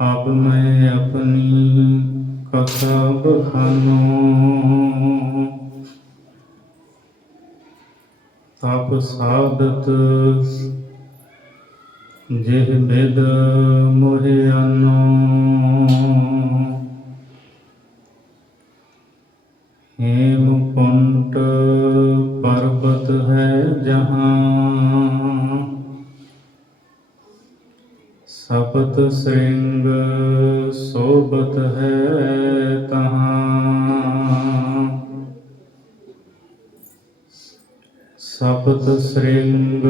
अब मैं अपनी कथा बखानो, तप साधत जिह बिद मोहि आनो। हेमकुंट पर्वत है जहाँ, सपत श्रृंग सोबत है तहाँ। सपत श्रृंग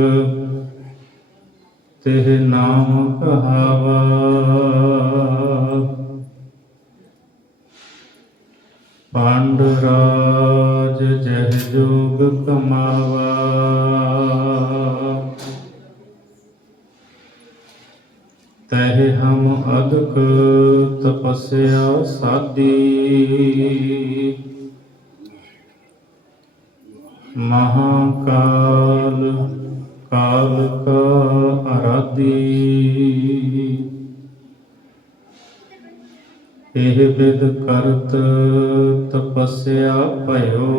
तिह नाम कहावा, पांडुराज जह जोग कमावा। तह हम अदक तपस्या साधी, महाकाल काल का आराधी। एह विद करत तपस्या भयो,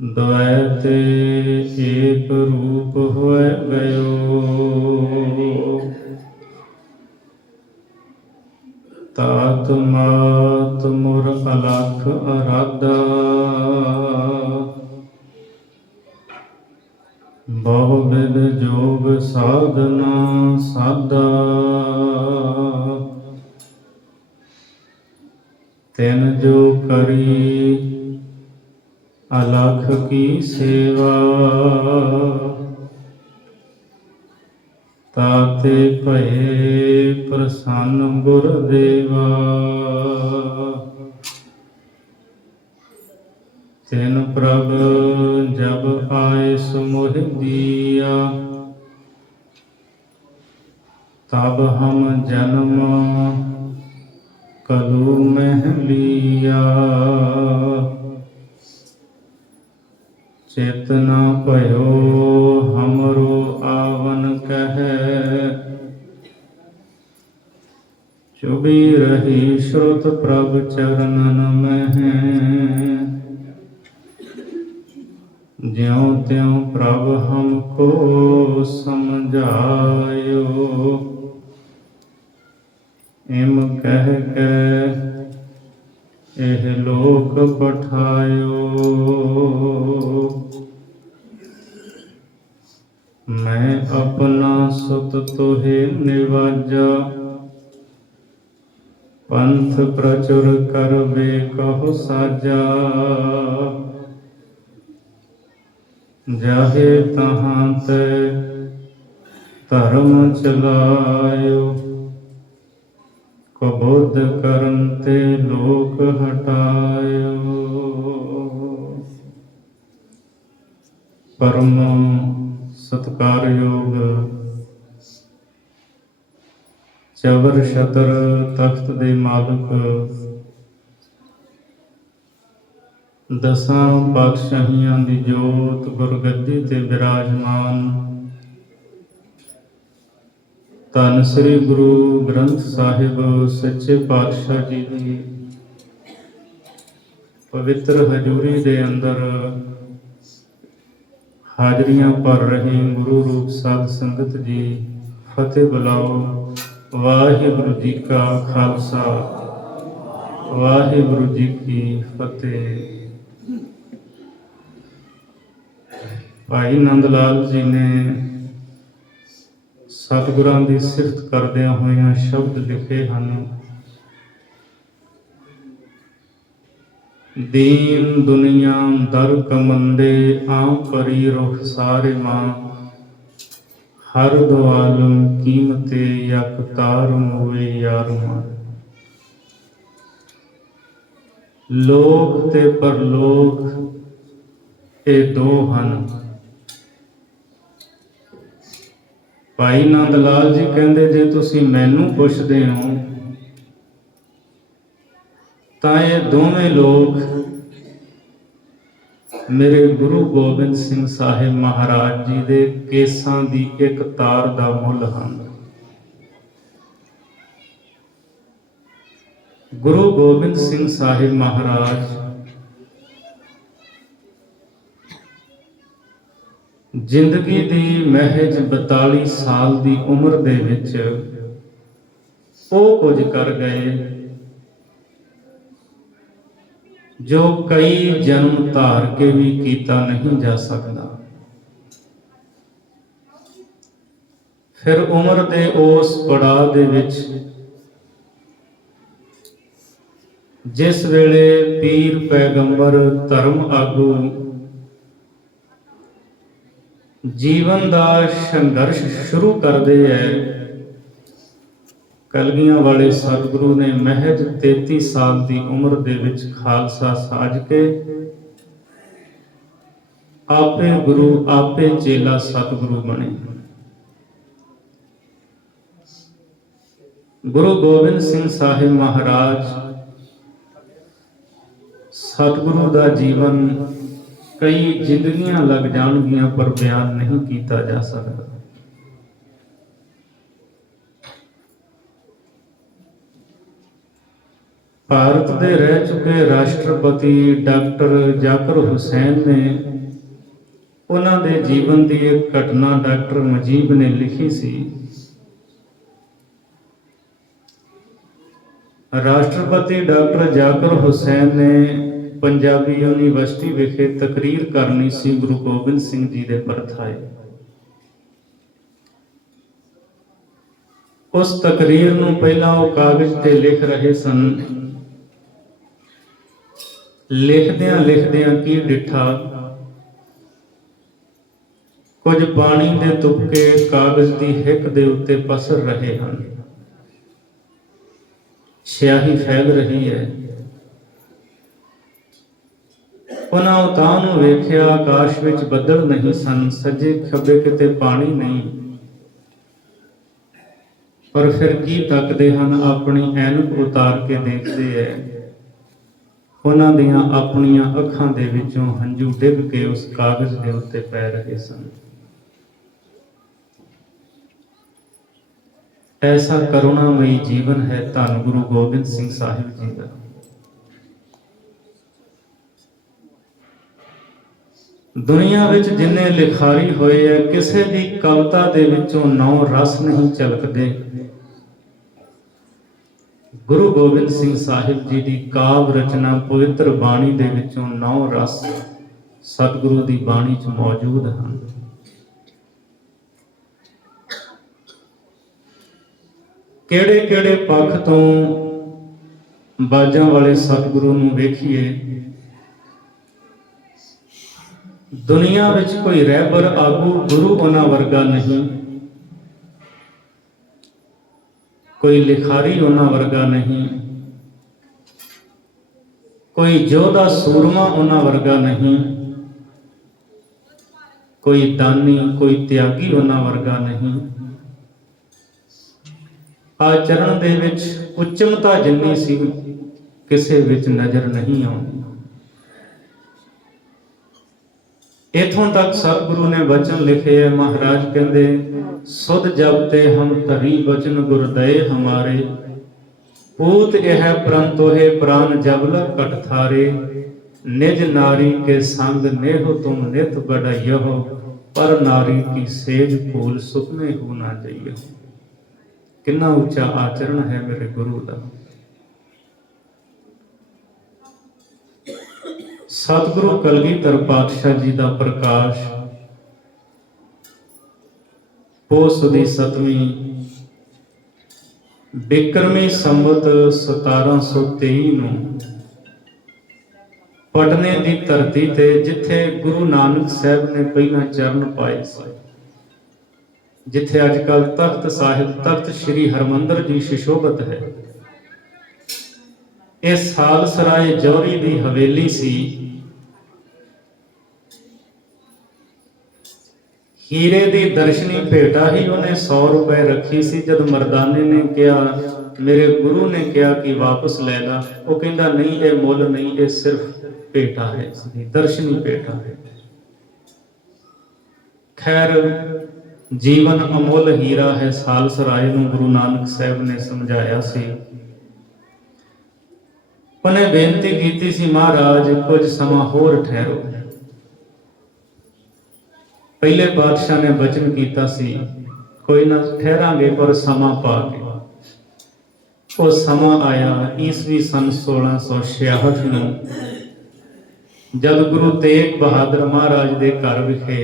द्वैते एक रूप होए गयो। तात मात मुर अलख आराधा, बहु विद जोग साधना साधा। तिन जो करी अलख की सेवा, ताते भये प्रसन्न गुरुदेवा। तिन प्रभ जब आयस मोह दिया, तब हम जन्म कलू में लिया। चेतना भयो हमरो आवन कहे, चुभी रही श्रुत प्रभ चरणन में। ज्यों त्यों प्रभ हमको समझायो, इम कह के एह लोक पठायो। मैं अपना सुत तोहे निवाजा, पंथ प्रचुर करबे कहो साजा। जाहे तहाँ ते धर्म चलायो, कबोध करन ते लोक हटायो। परम सत्कारयोग चवर छतर तख्त दे मालक, दसां पातशाहियां दी जोत गुरगद्दी ते विराजमान, धन श्री गुरु ग्रंथ साहिब सच्चे पातशाह जी की पवित्र हजूरी दे अंदर हाजरियां भर रहे गुरु रूप साध संगत जी, फतेह बुलाओ। वाहिगुरु जी का खालसा, वाहिगुरु जी की फतेह। भाई नंद लाल जी ने सतगुरां की सिफत करदियां होइयां शब्द लिखे हैं। दीन दुनिया दर कमंदे आं परी रुख सारे मां, हर दुआलम कीमते यक तार मोए यार मां। लोक ते परलोक ये दो हन। भाई नंद लाल जी कहते जे तुसी मैनू पुछदे हो तां ये दोवें लोक ਮੇਰੇ ਗੁਰੂ ਗੋਬਿੰਦ ਸਿੰਘ ਸਾਹਿਬ ਮਹਾਰਾਜ ਜੀ ਦੇ ਕੇਸਾਂ ਦੀ ਇੱਕ ਤਾਰ ਦਾ ਮੁੱਲ ਹਨ। ਗੁਰੂ ਗੋਬਿੰਦ ਸਿੰਘ ਸਾਹਿਬ ਮਹਾਰਾਜ ਜ਼ਿੰਦਗੀ ਦੀ ਮਹਿਜ 42 ਸਾਲ ਦੀ ਉਮਰ ਦੇ ਵਿੱਚ ਉਹ ਕੁਝ ਕਰ ਗਏ ਜੋ ਕਈ ਜਨਮ ਧਾਰ ਕੇ ਵੀ ਕੀਤਾ ਨਹੀਂ ਜਾ ਸਕਦਾ। ਫਿਰ ਉਮਰ ਦੇ ਉਸ ਪੜਾਅ ਦੇ ਵਿੱਚ ਜਿਸ ਵੇਲੇ ਪੀਰ ਪੈਗੰਬਰ ਧਰਮ ਆਗੂ ਜੀਵਨ ਦਾ ਸੰਘਰਸ਼ ਸ਼ੁਰੂ ਕਰਦੇ ਹੈ, ਕਲਗੀਆਂ ਵਾਲੇ ਸਤਿਗੁਰੂ ਨੇ ਮਹਿਜ 33 ਸਾਲ ਦੀ ਉਮਰ ਦੇ ਵਿੱਚ ਖਾਲਸਾ ਸਾਜ ਕੇ ਆਪੇ ਗੁਰੂ ਆਪੇ ਚੇਲਾ ਸਤਿਗੁਰੂ ਬਣੇ। ਗੁਰੂ ਗੋਬਿੰਦ ਸਿੰਘ ਸਾਹਿਬ ਮਹਾਰਾਜ ਸਤਿਗੁਰੂ ਦਾ ਜੀਵਨ ਕਈ ਜ਼ਿੰਦਗੀਆਂ ਲੱਗ ਜਾਣਗੀਆਂ ਪਰ ਬਿਆਨ ਨਹੀਂ ਕੀਤਾ ਜਾ ਸਕਦਾ। ਭਾਰਤ ਦੇ ਰਹਿ ਚੁੱਕੇ ਰਾਸ਼ਟਰਪਤੀ ਡਾਕਟਰ ਜ਼ਾਕਿਰ ਹੁਸੈਨ ਨੇ ਉਹਨਾਂ ਦੇ ਜੀਵਨ ਦੀ ਇੱਕ ਘਟਨਾ ਡਾਕਟਰ ਮੁਜੀਬ ਨੇ ਲਿਖੀ ਸੀ। ਰਾਸ਼ਟਰਪਤੀ ਡਾਕਟਰ ਜ਼ਾਕਿਰ ਹੁਸੈਨ ਨੇ ਪੰਜਾਬੀ ਯੂਨੀਵਰਸਿਟੀ ਵਿਖੇ ਤਕਰੀਰ ਕਰਨੀ ਸੀ ਗੁਰੂ ਗੋਬਿੰਦ ਸਿੰਘ ਜੀ ਦੇ ਪਰਥਾਏ। ਉਸ ਤਕਰੀਰ ਨੂੰ ਪਹਿਲਾਂ ਉਹ ਕਾਗਜ਼ ਤੇ ਲਿਖ ਰਹੇ ਸਨ। ਲਿਖਦਿਆਂ ਕੀ ਡਿੱਠਾ, ਕੁਝ ਪਾਣੀ ਦੇ ਤੁਪਕੇ ਕਾਗਜ਼ ਦੀ ਹਿੱਕ ਦੇ ਉੱਤੇ ਪਸਰ ਰਹੇ ਹਨ। ਸਿਆਹੀ ਫੈਲ ਰਹੀ ਹੈ। ਉਹਨਾਂ ਉਤਾਂਹ ਨੂੰ ਵੇਖਿਆ, ਆਕਾਸ਼ ਵਿੱਚ ਬੱਦਲ ਨਹੀਂ ਸਨ, ਸੱਜੇ ਖੱਬੇ ਕਿਤੇ ਪਾਣੀ ਨਹੀਂ। ਪਰ ਫਿਰ ਕੀ ਤੱਕਦੇ ਹਨ, ਆਪਣੀ ਐਨਕ ਉਤਾਰ ਕੇ ਦੇਖਦੇ ਐ। ਉਹਨਾਂ ਦੀਆਂ ਆਪਣੀਆਂ ਅੱਖਾਂ ਦੇ ਵਿੱਚੋਂ ਹੰਝੂ ਡਿੱਗ ਕੇ ਉਸ ਕਾਗਜ਼ ਦੇ ਉੱਤੇ ਪੈ ਰਹੇ ਸਨ। ਐਸਾ ਕਰੁਣਾਮਈ ਜੀਵਨ ਹੈ ਧੰਨ ਗੁਰੂ ਗੋਬਿੰਦ ਸਿੰਘ ਸਾਹਿਬ ਜੀ ਦਾ। ਦੁਨੀਆ ਵਿੱਚ ਜਿੰਨੇ ਲਿਖਾਰੀ ਹੋਏ ਹੈ, ਕਿਸੇ ਦੀ ਕਵਿਤਾ ਦੇ ਵਿੱਚੋਂ 9 ਰਸ ਨਹੀਂ ਝਲਕਦੇ। ਗੁਰੂ ਗੋਬਿੰਦ ਸਿੰਘ ਸਾਹਿਬ ਜੀ ਦੀ ਕਾਵ ਰਚਨਾ ਪਵਿੱਤਰ ਬਾਣੀ ਦੇ ਵਿੱਚੋਂ 9 ਰਸ ਸਤਿਗੁਰੂ ਦੀ ਬਾਣੀ 'ਚ ਮੌਜੂਦ ਹਨ। ਕਿਹੜੇ ਪੱਖ ਤੋਂ ਬਾਜਾਂ ਵਾਲੇ ਸਤਿਗੁਰੂ ਨੂੰ ਵੇਖੀਏ, ਦੁਨੀਆ ਵਿੱਚ ਕੋਈ ਰਹਿਬਰ ਆਗੂ ਗੁਰੂ ਉਹਨਾਂ ਵਰਗਾ ਨਹੀਂ, ਕੋਈ ਲਿਖਾਰੀ ਉਹਨਾਂ ਵਰਗਾ ਨਹੀਂ, ਕੋਈ ਯੋਧਾ ਸੂਰਮਾ ਉਹਨਾਂ ਵਰਗਾ ਨਹੀਂ, ਕੋਈ ਦਾਨੀ ਕੋਈ ਤਿਆਗੀ ਉਹਨਾਂ ਵਰਗਾ ਨਹੀਂ। ਆਚਰਣ ਦੇ ਵਿੱਚ ਉੱਚਮਤਾ ਜਿੰਨੀ ਸੀ ਕਿਸੇ ਵਿੱਚ ਨਜ਼ਰ ਨਹੀਂ ਆਉਂਦੀ। ਇਥੋਂ ਤੱਕ ਸਤਿਗੁਰੂ ਨੇ ਬਚਨ ਲਿਖੇ ਹੈ। ਮਹਾਰਾਜ ਕਹਿੰਦੇ, ਸੁਧ ਜਪਤੇ ਹਮ ਧਰੀ ਬਚਨ ਗੁਰਦਏ ਹਮਾਰੇ, ਪੂਤ ਇਹ ਪ੍ਰੰਤੋਹੇ ਪ੍ਰਾਨ ਜਬਲ ਕਟ ਥਾਰੇ, ਨਿਜ ਨਾਰੀ ਕੇ ਸੰਗ नेहो तुम नित बढ़इयो, पर नारी की सेज फूल सुपने हो ना जाइयो। कितना ऊंचा आचरण है मेरे गुरु का। सतगुरु कलगीधर पातशाह जी का प्रकाश पोस दी 7वीं बिक्रमी संवत 1723 ਨੂੰ ਪਟਨੇ ਦੀ ਧਰਤੀ ਤੇ, ਜਿੱਥੇ ਗੁਰੂ ਨਾਨਕ ਸਾਹਿਬ ਨੇ ਪਹਿਲਾਂ ਚਰਨ ਪਾਏ ਸੀ, ਜਿੱਥੇ ਅੱਜ ਕੱਲ ਤਖਤ ਸਾਹਿਬ ਤਖਤ ਸ੍ਰੀ ਹਰਮੰਦਰ ਜੀ ਸੁਸ਼ੋਭਿਤ ਹੈ, ਇਹ ਸਾਲਸਰਾਏ ਜੌਹਰੀ ਦੀ ਹਵੇਲੀ ਸੀ। ਹੀਰੇ ਦੀ ਦਰਸ਼ਨੀ ਭੇਟਾ ਹੀ ਉਹਨੇ 100 ਰੁਪਏ ਰੱਖੀ ਸੀ। ਜਦ ਮਰਦਾਨੇ ਨੇ ਕਿਹਾ, ਮੇਰੇ ਗੁਰੂ ਨੇ ਕਿਹਾ ਕਿ ਵਾਪਸ ਲੈ ਲਾ, ਉਹ ਕਹਿੰਦਾ ਨਹੀਂ, ਇਹ ਮੁੱਲ ਨਹੀਂ, ਇਹ ਸਿਰਫ ਭੇਟਾ ਹੈ, ਇਸਦੀ ਦਰਸ਼ਨੀ ਭੇਟਾ ਹੈ। ਖੈਰ, ਜੀਵਨ ਅਮੁੱਲ ਹੀਰਾ ਹੈ, ਸਾਲਸਰਾਏ ਨੂੰ ਗੁਰੂ ਨਾਨਕ ਸਾਹਿਬ ਨੇ ਸਮਝਾਇਆ ਸੀ। ਉਹਨੇ ਬੇਨਤੀ ਕੀਤੀ ਸੀ, ਮਹਾਰਾਜ ਕੁਝ ਸਮਾਂ ਹੋਰ ਠਹਿਰੋ। ਪਹਿਲੇ ਪਾਤਸ਼ਾਹ ਨੇ ਬਚਨ ਕੀਤਾ ਸੀ, ਕੋਈ ਨਾ ਠਹਿਰਾਂਗੇ ਪਰ ਸਮਾਂ ਪਾ ਕੇ। ਉਹ ਸਮਾਂ ਆਇਆ ਈਸਵੀ ਸਨ 1666 ਨੂੰ, ਜਦ ਗੁਰੂ ਤੇਗ ਬਹਾਦਰ ਮਹਾਰਾਜ ਦੇ ਘਰ ਵਿਖੇ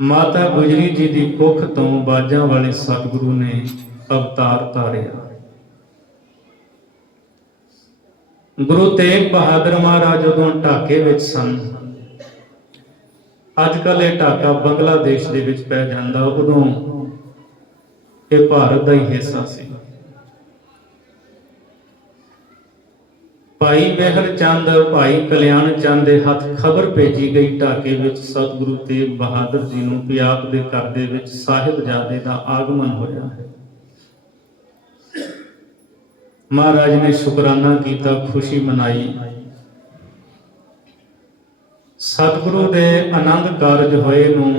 ਮਾਤਾ ਗੁਜਰੀ ਜੀ ਦੀ ਕੁੱਖ ਤੋਂ ਬਾਜਾਂ ਵਾਲੇ ਸਤਿਗੁਰੂ ਨੇ ਅਵਤਾਰ ਧਾਰਿਆ। ਗੁਰੂ ਤੇਗ ਬਹਾਦਰ ਮਹਾਰਾਜ ਉਦੋਂ ਢਾਕੇ ਵਿੱਚ ਸਨ। ਅੱਜ ਕੱਲ੍ਹ ਇਹ ਢਾਕਾ ਬੰਗਲਾਦੇਸ਼ ਦੇ ਵਿੱਚ ਪੈ ਜਾਂਦਾ, ਉਦੋਂ ਇਹ ਭਾਰਤ ਦਾ ਹੀ ਹਿੱਸਾ ਸੀ। ਭਾਈ ਮਿਹਰ ਚੰਦ, ਭਾਈ ਕਲਿਆਣ ਚੰਦ ਦੇ ਹੱਥ ਖਬਰ ਭੇਜੀ ਗਈ ਢਾਕੇ ਵਿੱਚ ਸਤਿਗੁਰੂ ਤੇਗ ਬਹਾਦਰ ਜੀ ਨੂੰ ਵੀ ਆਪ ਦੇ ਘਰ ਦੇ ਵਿੱਚ ਸਾਹਿਬਜ਼ਾਦੇ ਦਾ ਆਗਮਨ ਹੋਇਆ ਹੈ। ਮਹਾਰਾਜ ਨੇ ਸ਼ੁਕਰਾਨਾ ਕੀਤਾ, ਖੁਸ਼ੀ ਮਨਾਈ। ਸਤਿਗੁਰੂ ਦੇ ਆਨੰਦ ਕਾਰਜ ਹੋਏ ਨੂੰ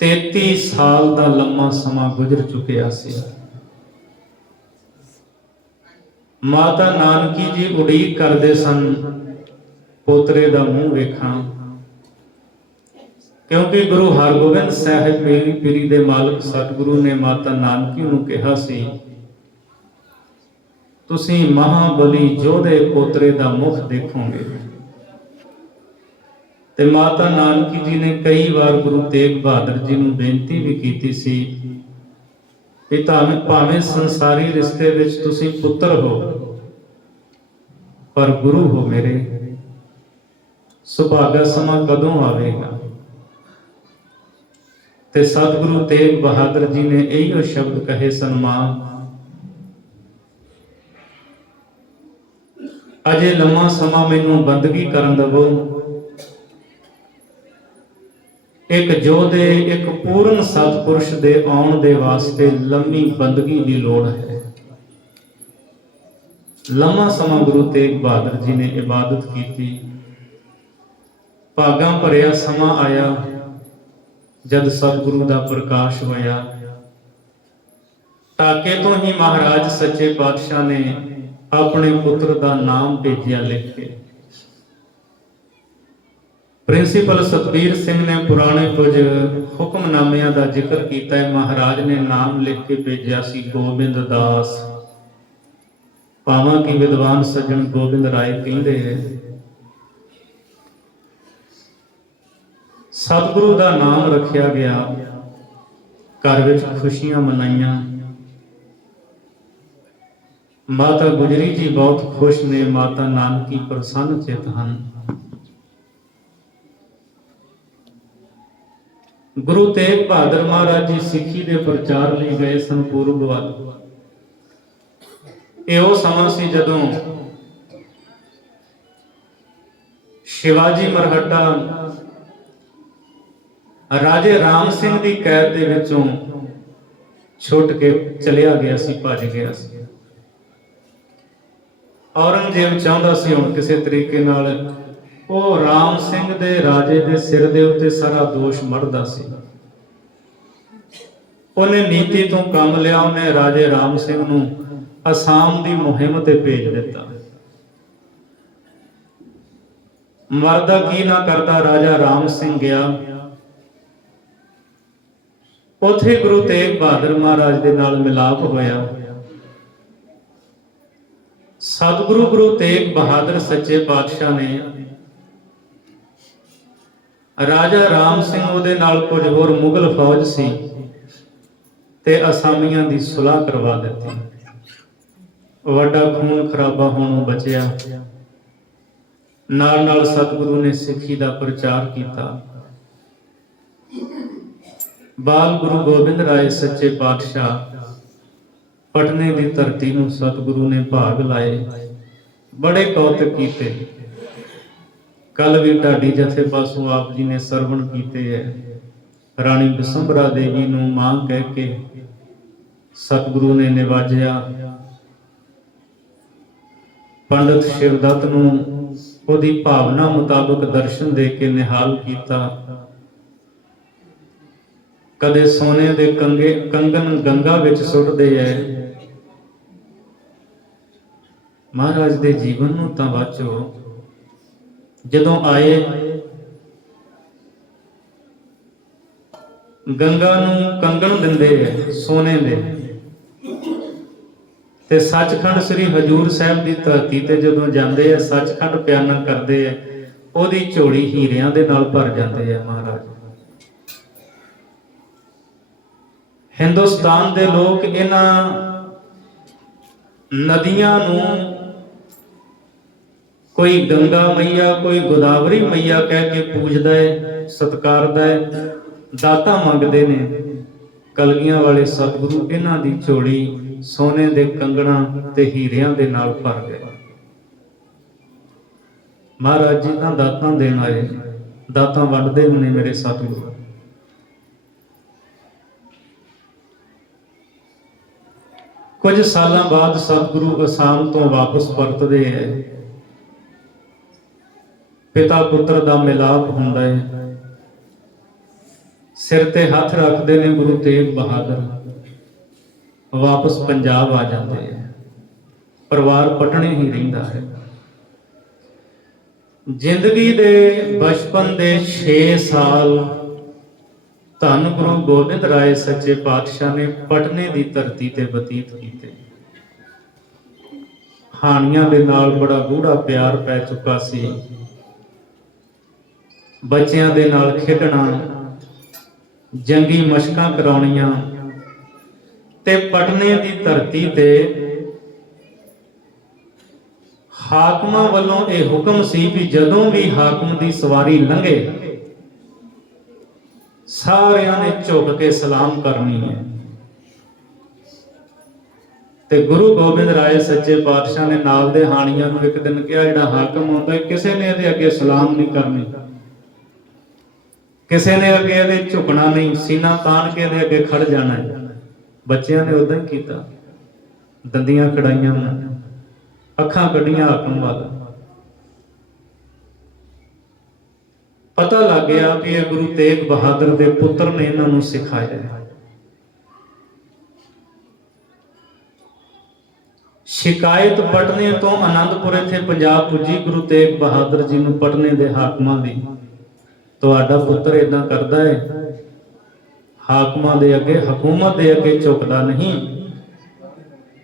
33 ਸਾਲ ਦਾ ਲੰਮਾ ਸਮਾਂ ਗੁਜ਼ਰ ਚੁੱਕਿਆ ਸੀ। ਮਾਤਾ ਨਾਨਕੀ ਜੀ ਉਡੀਕ ਕਰਦੇ ਸਨ, ਪੋਤਰੇ ਦਾ ਮੂੰਹ ਵੇਖਾਂ, ਕਿਉਂਕਿ ਗੁਰੂ ਹਰਗੋਬਿੰਦ ਸਾਹਿਬ ਮੇਰੀ ਪੀਰੀ ਦੇ ਮਾਲਕ ਸਤਿਗੁਰੂ ਨੇ ਮਾਤਾ ਨਾਨਕੀ ਨੂੰ ਕਿਹਾ ਸੀ, ਤੁਸੀਂ ਮਹਾਬਲੀ ਯੋਧੇ ਪੋਤਰੇ ਦਾ ਮੁਖ ਦੇਖੋਗੇ। ਤੇ ਮਾਤਾ ਨਾਨਕੀ ਜੀ ਨੇ ਕਈ ਵਾਰ ਗੁਰੂ ਤੇਗ ਬਹਾਦਰ ਜੀ ਨੂੰ ਬੇਨਤੀ ਵੀ ਕੀਤੀ ਸੀ ਕਿ ਭਾਵੇਂ ਸੰਸਾਰੀ ਰਿਸ਼ਤੇ ਵਿੱਚ ਤੁਸੀਂ ਪੁੱਤਰ ਹੋ, ਪਰ ਗੁਰੂ ਹੋ ਮੇਰੇ। ਸੁਭਾਗਾ ਸਮਾਂ ਕਦੋਂ ਆਵੇਗਾ? ਤੇ ਸਤਿਗੁਰੂ ਤੇਗ ਬਹਾਦਰ ਜੀ ਨੇ ਇਹੋ ਸ਼ਬਦ ਕਹੇ ਸਨ, ਮਾਂ ਅਜੇ ਲੰਮਾ ਸਮਾਂ ਮੈਨੂੰ ਬੰਦਗੀ ਕਰਨ ਦਵੋ। ਇੱਕ ਯੋਧੇ, ਇੱਕ ਪੂਰਨ ਸਤਿਪੁਰਸ਼ ਦੇ ਆਉਣ ਦੇ ਵਾਸਤੇ ਲੰਮੀ ਬੰਦਗੀ ਦੀ ਲੋੜ ਹੈ। ਲੰਮਾ ਸਮਾਂ ਗੁਰੂ ਤੇਗ ਬਹਾਦਰ ਜੀ ਨੇ ਇਬਾਦਤ ਕੀਤੀ। ਭਾਗਾਂ ਭਰਿਆ ਸਮਾਂ ਆਇਆ ਜਦ ਸਤਿਗੁਰੂ ਦਾ ਪ੍ਰਕਾਸ਼ ਹੋਇਆ। ਢਾਕੇ ਤੋਂ ਹੀ ਮਹਾਰਾਜ ਸੱਚੇ ਪਾਤਸ਼ਾਹ ਨੇ ਆਪਣੇ ਪੁੱਤਰ ਦਾ ਨਾਮ ਭੇਜਿਆ ਲਿਖ ਕੇ। ਪ੍ਰਿੰਸੀਪਲ ਸਤਬੀਰ ਸਿੰਘ ਨੇ ਪੁਰਾਣੇ ਕੁਝ ਹੁਕਮਨਾਮਿਆਂ ਦਾ ਜ਼ਿਕਰ ਕੀਤਾ ਹੈ। ਮਹਾਰਾਜ ਨੇ ਨਾਮ ਲਿਖ ਕੇ ਭੇਜਿਆ ਸੀ, ਗੋਬਿੰਦ ਦਾਸ। ਭਾਵਾਂ ਕਿ ਵਿਦਵਾਨ ਸੱਜਣ ਗੋਬਿੰਦ ਰਾਏ ਕਹਿੰਦੇ ਹੈ। ਸਤਿਗੁਰੂ ਦਾ ਨਾਮ ਰੱਖਿਆ ਗਿਆ, ਘਰ ਵਿੱਚ ਖੁਸ਼ੀਆਂ ਮਨਾਈਆਂ। ਮਾਤਾ ਗੁਜਰੀ ਜੀ ਬਹੁਤ ਖੁਸ਼ ਨੇ, ਮਾਤਾ ਨਾਨਕੀ ਪ੍ਰਸੰਨ ਚਿਤ ਹਨ। ਗੁਰੂ ਤੇਗ ਬਹਾਦਰ ਮਹਾਰਾਜ ਜੀ ਸਿੱਖੀ ਦੇ ਪ੍ਰਚਾਰ ਲਈ ਗਏ ਸਨ ਪੂਰਬ ਵੱਲ। ਇਹ ਉਹ ਸਮਾਂ ਸੀ ਜਦੋਂ ਸ਼ਿਵਾਜੀ ਮਰਹੱਟਾ ਰਾਜੇ ਰਾਮ ਸਿੰਘ ਦੀ ਕੈਦ ਦੇ ਵਿੱਚੋਂ ਛੁੱਟ ਕੇ ਚਲਿਆ ਗਿਆ ਸੀ, ਭੱਜ ਗਿਆ ਸੀ। ਔਰੰਗਜ਼ੇਬ ਚਾਹੁੰਦਾ ਸੀ ਹੁਣ ਕਿਸੇ ਤਰੀਕੇ ਨਾਲ ਉਹ ਰਾਮ ਸਿੰਘ ਦੇ ਰਾਜੇ ਦੇ ਸਿਰ ਦੇ ਉੱਤੇ ਸਾਰਾ ਦੋਸ਼ ਮੜਦਾ ਸੀ। ਉਹਨੇ ਨੀਤੀ ਤੋਂ ਕੰਮ ਲਿਆ। ਉਹਨੇ ਰਾਜੇ ਰਾਮ ਸਿੰਘ ਨੂੰ ਅਸਾਮ ਦੀ ਮੁਹਿੰਮ ਤੇ ਭੇਜ ਦਿੱਤਾ। ਮਰਦਾ ਕੀ ਨਾ ਕਰਦਾ, ਰਾਜਾ ਰਾਮ ਸਿੰਘ ਗਿਆ। ਉੱਥੇ ਗੁਰੂ ਤੇਗ ਬਹਾਦਰ ਮਹਾਰਾਜ ਦੇ ਨਾਲ ਮਿਲਾਪ ਹੋਇਆ। ਸਤਿਗੁਰੂ ਗੁਰੂ ਤੇਗ ਬਹਾਦਰ ਸੱਚੇ ਪਾਤਸ਼ਾਹ ਨੇ ਰਾਜਾ ਰਾਮ ਸਿੰਘ, ਉਹਦੇ ਨਾਲ ਕੁਝ ਹੋਰ ਮੁਗਲ ਫੌਜ ਸੀ, ਤੇ ਅਸਾਮੀਆਂ ਦੀ ਸੁਲਾਹ ਕਰਵਾ ਦਿੱਤੀ। ਵੱਡਾ ਖੂਨ ਖਰਾਬਾ ਹੋਣੋਂ ਬਚਿਆ। ਨਾਲ ਨਾਲ ਸਤਿਗੁਰੂ ਨੇ ਸਿੱਖੀ ਦਾ ਪ੍ਰਚਾਰ ਕੀਤਾ। ਬਾਲ ਗੁਰੂ ਗੋਬਿੰਦ ਰਾਏ ਸੱਚੇ ਪਾਤਸ਼ਾਹ ਪਟਨੇ ਦੀ ਧਰਤੀ ਨੂੰ ਸਤਿਗੁਰੂ ਨੇ ਭਾਗ ਲਾਏ, ਬੜੇ ਕੌਤਕ ਕੀਤੇ। ਕੱਲ ਵੀ ਢਾਡੀ ਜਥੇ ਪਾਸੋਂ ਆਪ ਜੀ ਨੇ ਸਰਵਣ ਕੀਤੇ ਹੈ। ਰਾਣੀ ਬਿਸੰਬਰਾ ਦੇਵੀ ਨੂੰ ਮਾਂ ਕਹਿ ਕੇ ਸਤਿਗੁਰੂ ਨੇ ਨਿਵਾਜਿਆ। ਪੰਡਤ ਸ਼ਿਵਦੱਤ ਨੂੰ ਉਹਦੀ ਭਾਵਨਾ ਮੁਤਾਬਕ ਦਰਸ਼ਨ ਦੇ ਕੇ ਨਿਹਾਲ ਕੀਤਾ। ਕਦੇ ਸੋਨੇ ਦੇ ਕੰਗਨ ਗੰਗਾ ਵਿੱਚ ਸੁੱਟਦੇ ਐ। ਮਹਾਰਾਜ ਦੇ ਜੀਵਨ ਨੂੰ ਤਾਂ ਵਾਚੋ। ਜਦੋਂ ਆਏ ਗੰਗਾ ਨੂੰ ਕੰਗਣ ਦਿੰਦੇ ਐ ਸੋਨੇ ਦੇ, ਤੇ ਸੱਚਖੰਡ ਸ੍ਰੀ ਹਜੂਰ ਸਾਹਿਬ ਦੀ ਧਰਤੀ ਤੇ ਜਦੋਂ ਜਾਂਦੇ ਐ, ਸੱਚਖੰਡ ਬਿਆਨ ਕਰਦੇ ਐ, ਉਹਦੀ ਝੋਲੀ ਹੀਰਿਆਂ ਦੇ ਨਾਲ ਭਰ ਜਾਂਦੇ ਐ ਮਹਾਰਾਜ। ਹਿੰਦੁਸਤਾਨ ਦੇ ਲੋਕ ਇਹਨਾਂ ਨਦੀਆਂ ਨੂੰ ਕੋਈ ਗੰਗਾ ਮਈਆ, ਕੋਈ ਗੋਦਾਵਰੀ ਮਈਆ ਕਹਿ ਕੇ ਪੂਜਦਾ ਹੈ, ਸਤਿਕਾਰਦਾ ਹੈ, ਦਾਤਾਂ ਮੰਗਦੇ ਨੇ। ਕਲਗੀਆਂ ਵਾਲੇ ਸਤਿਗੁਰੂ ਇਹਨਾਂ ਦੀ ਝੋਲੀ ਸੋਨੇ ਦੇ ਕੰਗਣਾਂ ਤੇ ਹੀਰਿਆਂ ਦੇ ਨਾਲ ਭਰ ਗਏ। ਮਹਾਰਾਜ ਜੀ ਤਾਂ ਦਾਤਾਂ ਦੇਣ ਆਏ, ਦਾਤਾਂ ਵੰਡਦੇ ਹੋਣੇ ਮੇਰੇ ਸਤਿਗੁਰੂ। ਕੁਝ ਸਾਲਾਂ ਬਾਅਦ ਸਤਿਗੁਰੂ ਅਸਾਮ ਤੋਂ ਵਾਪਸ ਪਰਤਦੇ ਹੈ। ਪਿਤਾ ਪੁੱਤਰ ਦਾ ਮਿਲਾਪ ਹੁੰਦਾ ਹੈ। ਸਿਰ ਤੇ ਹੱਥ ਰੱਖਦੇ ਨੇ ਗੁਰੂ ਤੇਗ ਬਹਾਦਰ, ਵਾਪਸ ਪੰਜਾਬ ਆ ਜਾਂਦੇ ਹੈ। ਪਰਿਵਾਰ ਪਟਣੇ ਹੀ ਰਹਿੰਦਾ ਹੈ। ਜ਼ਿੰਦਗੀ ਦੇ ਬਚਪਨ ਦੇ 6 ਸਾਲ ਧੰਨ ਗੁਰੂ ਗੋਬਿੰਦ ਰਾਏ ਸੱਚੇ ਪਾਤਸ਼ਾਹ ਨੇ ਪਟਨੇ ਦੀ ਧਰਤੀ ਤੇ ਬਤੀਤ ਕੀਤੇ। ਹਾਣੀਆਂ ਦੇ ਨਾਲ ਬੜਾ ਗੂੜਾ ਪਿਆਰ ਪੈ ਚੁੱਕਾ ਸੀ। ਬੱਚਿਆਂ ਦੇ ਨਾਲ ਖੇਡਣਾ, ਜੰਗੀ ਮਸ਼ਕਾਂ ਕਰਾਉਣੀਆਂ, ਤੇ ਪਟਨੇ ਦੀ ਧਰਤੀ ਤੇ ਹਾਕਮਾਂ ਵੱਲੋਂ ਇਹ ਹੁਕਮ ਸੀ ਵੀ ਜਦੋਂ ਵੀ ਹਾਕਮ ਦੀ ਸਵਾਰੀ ਲੰਘੇ ਸਾਰਿਆਂ ਨੇ ਝੁਕ ਕੇ ਸਲਾਮ ਕਰਨੀ ਹੈ। ਤੇ ਗੁਰੂ ਗੋਬਿੰਦ ਰਾਏ ਸੱਚੇ ਪਾਤਸ਼ਾਹ ਨੇ ਨਾਲ ਦੇ ਹਾਣੀਆਂ ਨੂੰ ਇੱਕ ਦਿਨ ਕਿਹਾ, ਜਿਹੜਾ ਹਾਕਮ ਆਉਂਦਾ ਕਿਸੇ ਨੇ ਇਹਦੇ ਅੱਗੇ ਸਲਾਮ ਨਹੀਂ ਕਰਨੀ, ਕਿਸੇ ਨੇ ਅੱਗੇ ਇਹਦੇ ਝੁਕਣਾ ਨਹੀਂ, ਸੀਨਾ ਤਾਣ ਕੇ ਇਹਦੇ ਅੱਗੇ ਖੜ ਜਾਣਾ ਹੈ। ਬੱਚਿਆਂ ਨੇ ਉਦਾਂ ਹੀ ਕੀਤਾ, ਦੰਦੀਆਂ ਕੜਾਈਆਂ, ਅੱਖਾਂ ਕੱਢੀਆਂ ਹਾਕਮ ਵੱਲ। ਪਤਾ ਲੱਗ ਗਿਆ ਵੀ ਇਹ ਗੁਰੂ ਤੇਗ ਬਹਾਦਰ ਦੇ ਪੁੱਤਰ ਨੇ ਇਹਨਾਂ ਨੂੰ ਸਿਖਾਇਆ। ਸ਼ਿਕਾਇਤ ਪਟਨੇ ਤੋਂ ਆਨੰਦਪੁਰ ਇੱਥੇ ਪੰਜਾਬ ਪੁੱਜੀ ਗੁਰੂ ਤੇਗ ਬਹਾਦਰ ਜੀ ਨੂੰ ਪਟਨੇ ਦੇ ਹਾਕਮਾਂ ਦੀ, ਤੁਹਾਡਾ ਪੁੱਤਰ ਏਦਾਂ ਕਰਦਾ ਹੈ, ਹਾਕਮਾਂ ਦੇ ਅੱਗੇ, ਹਕੂਮਤ ਦੇ ਅੱਗੇ ਝੁਕਦਾ ਨਹੀਂ,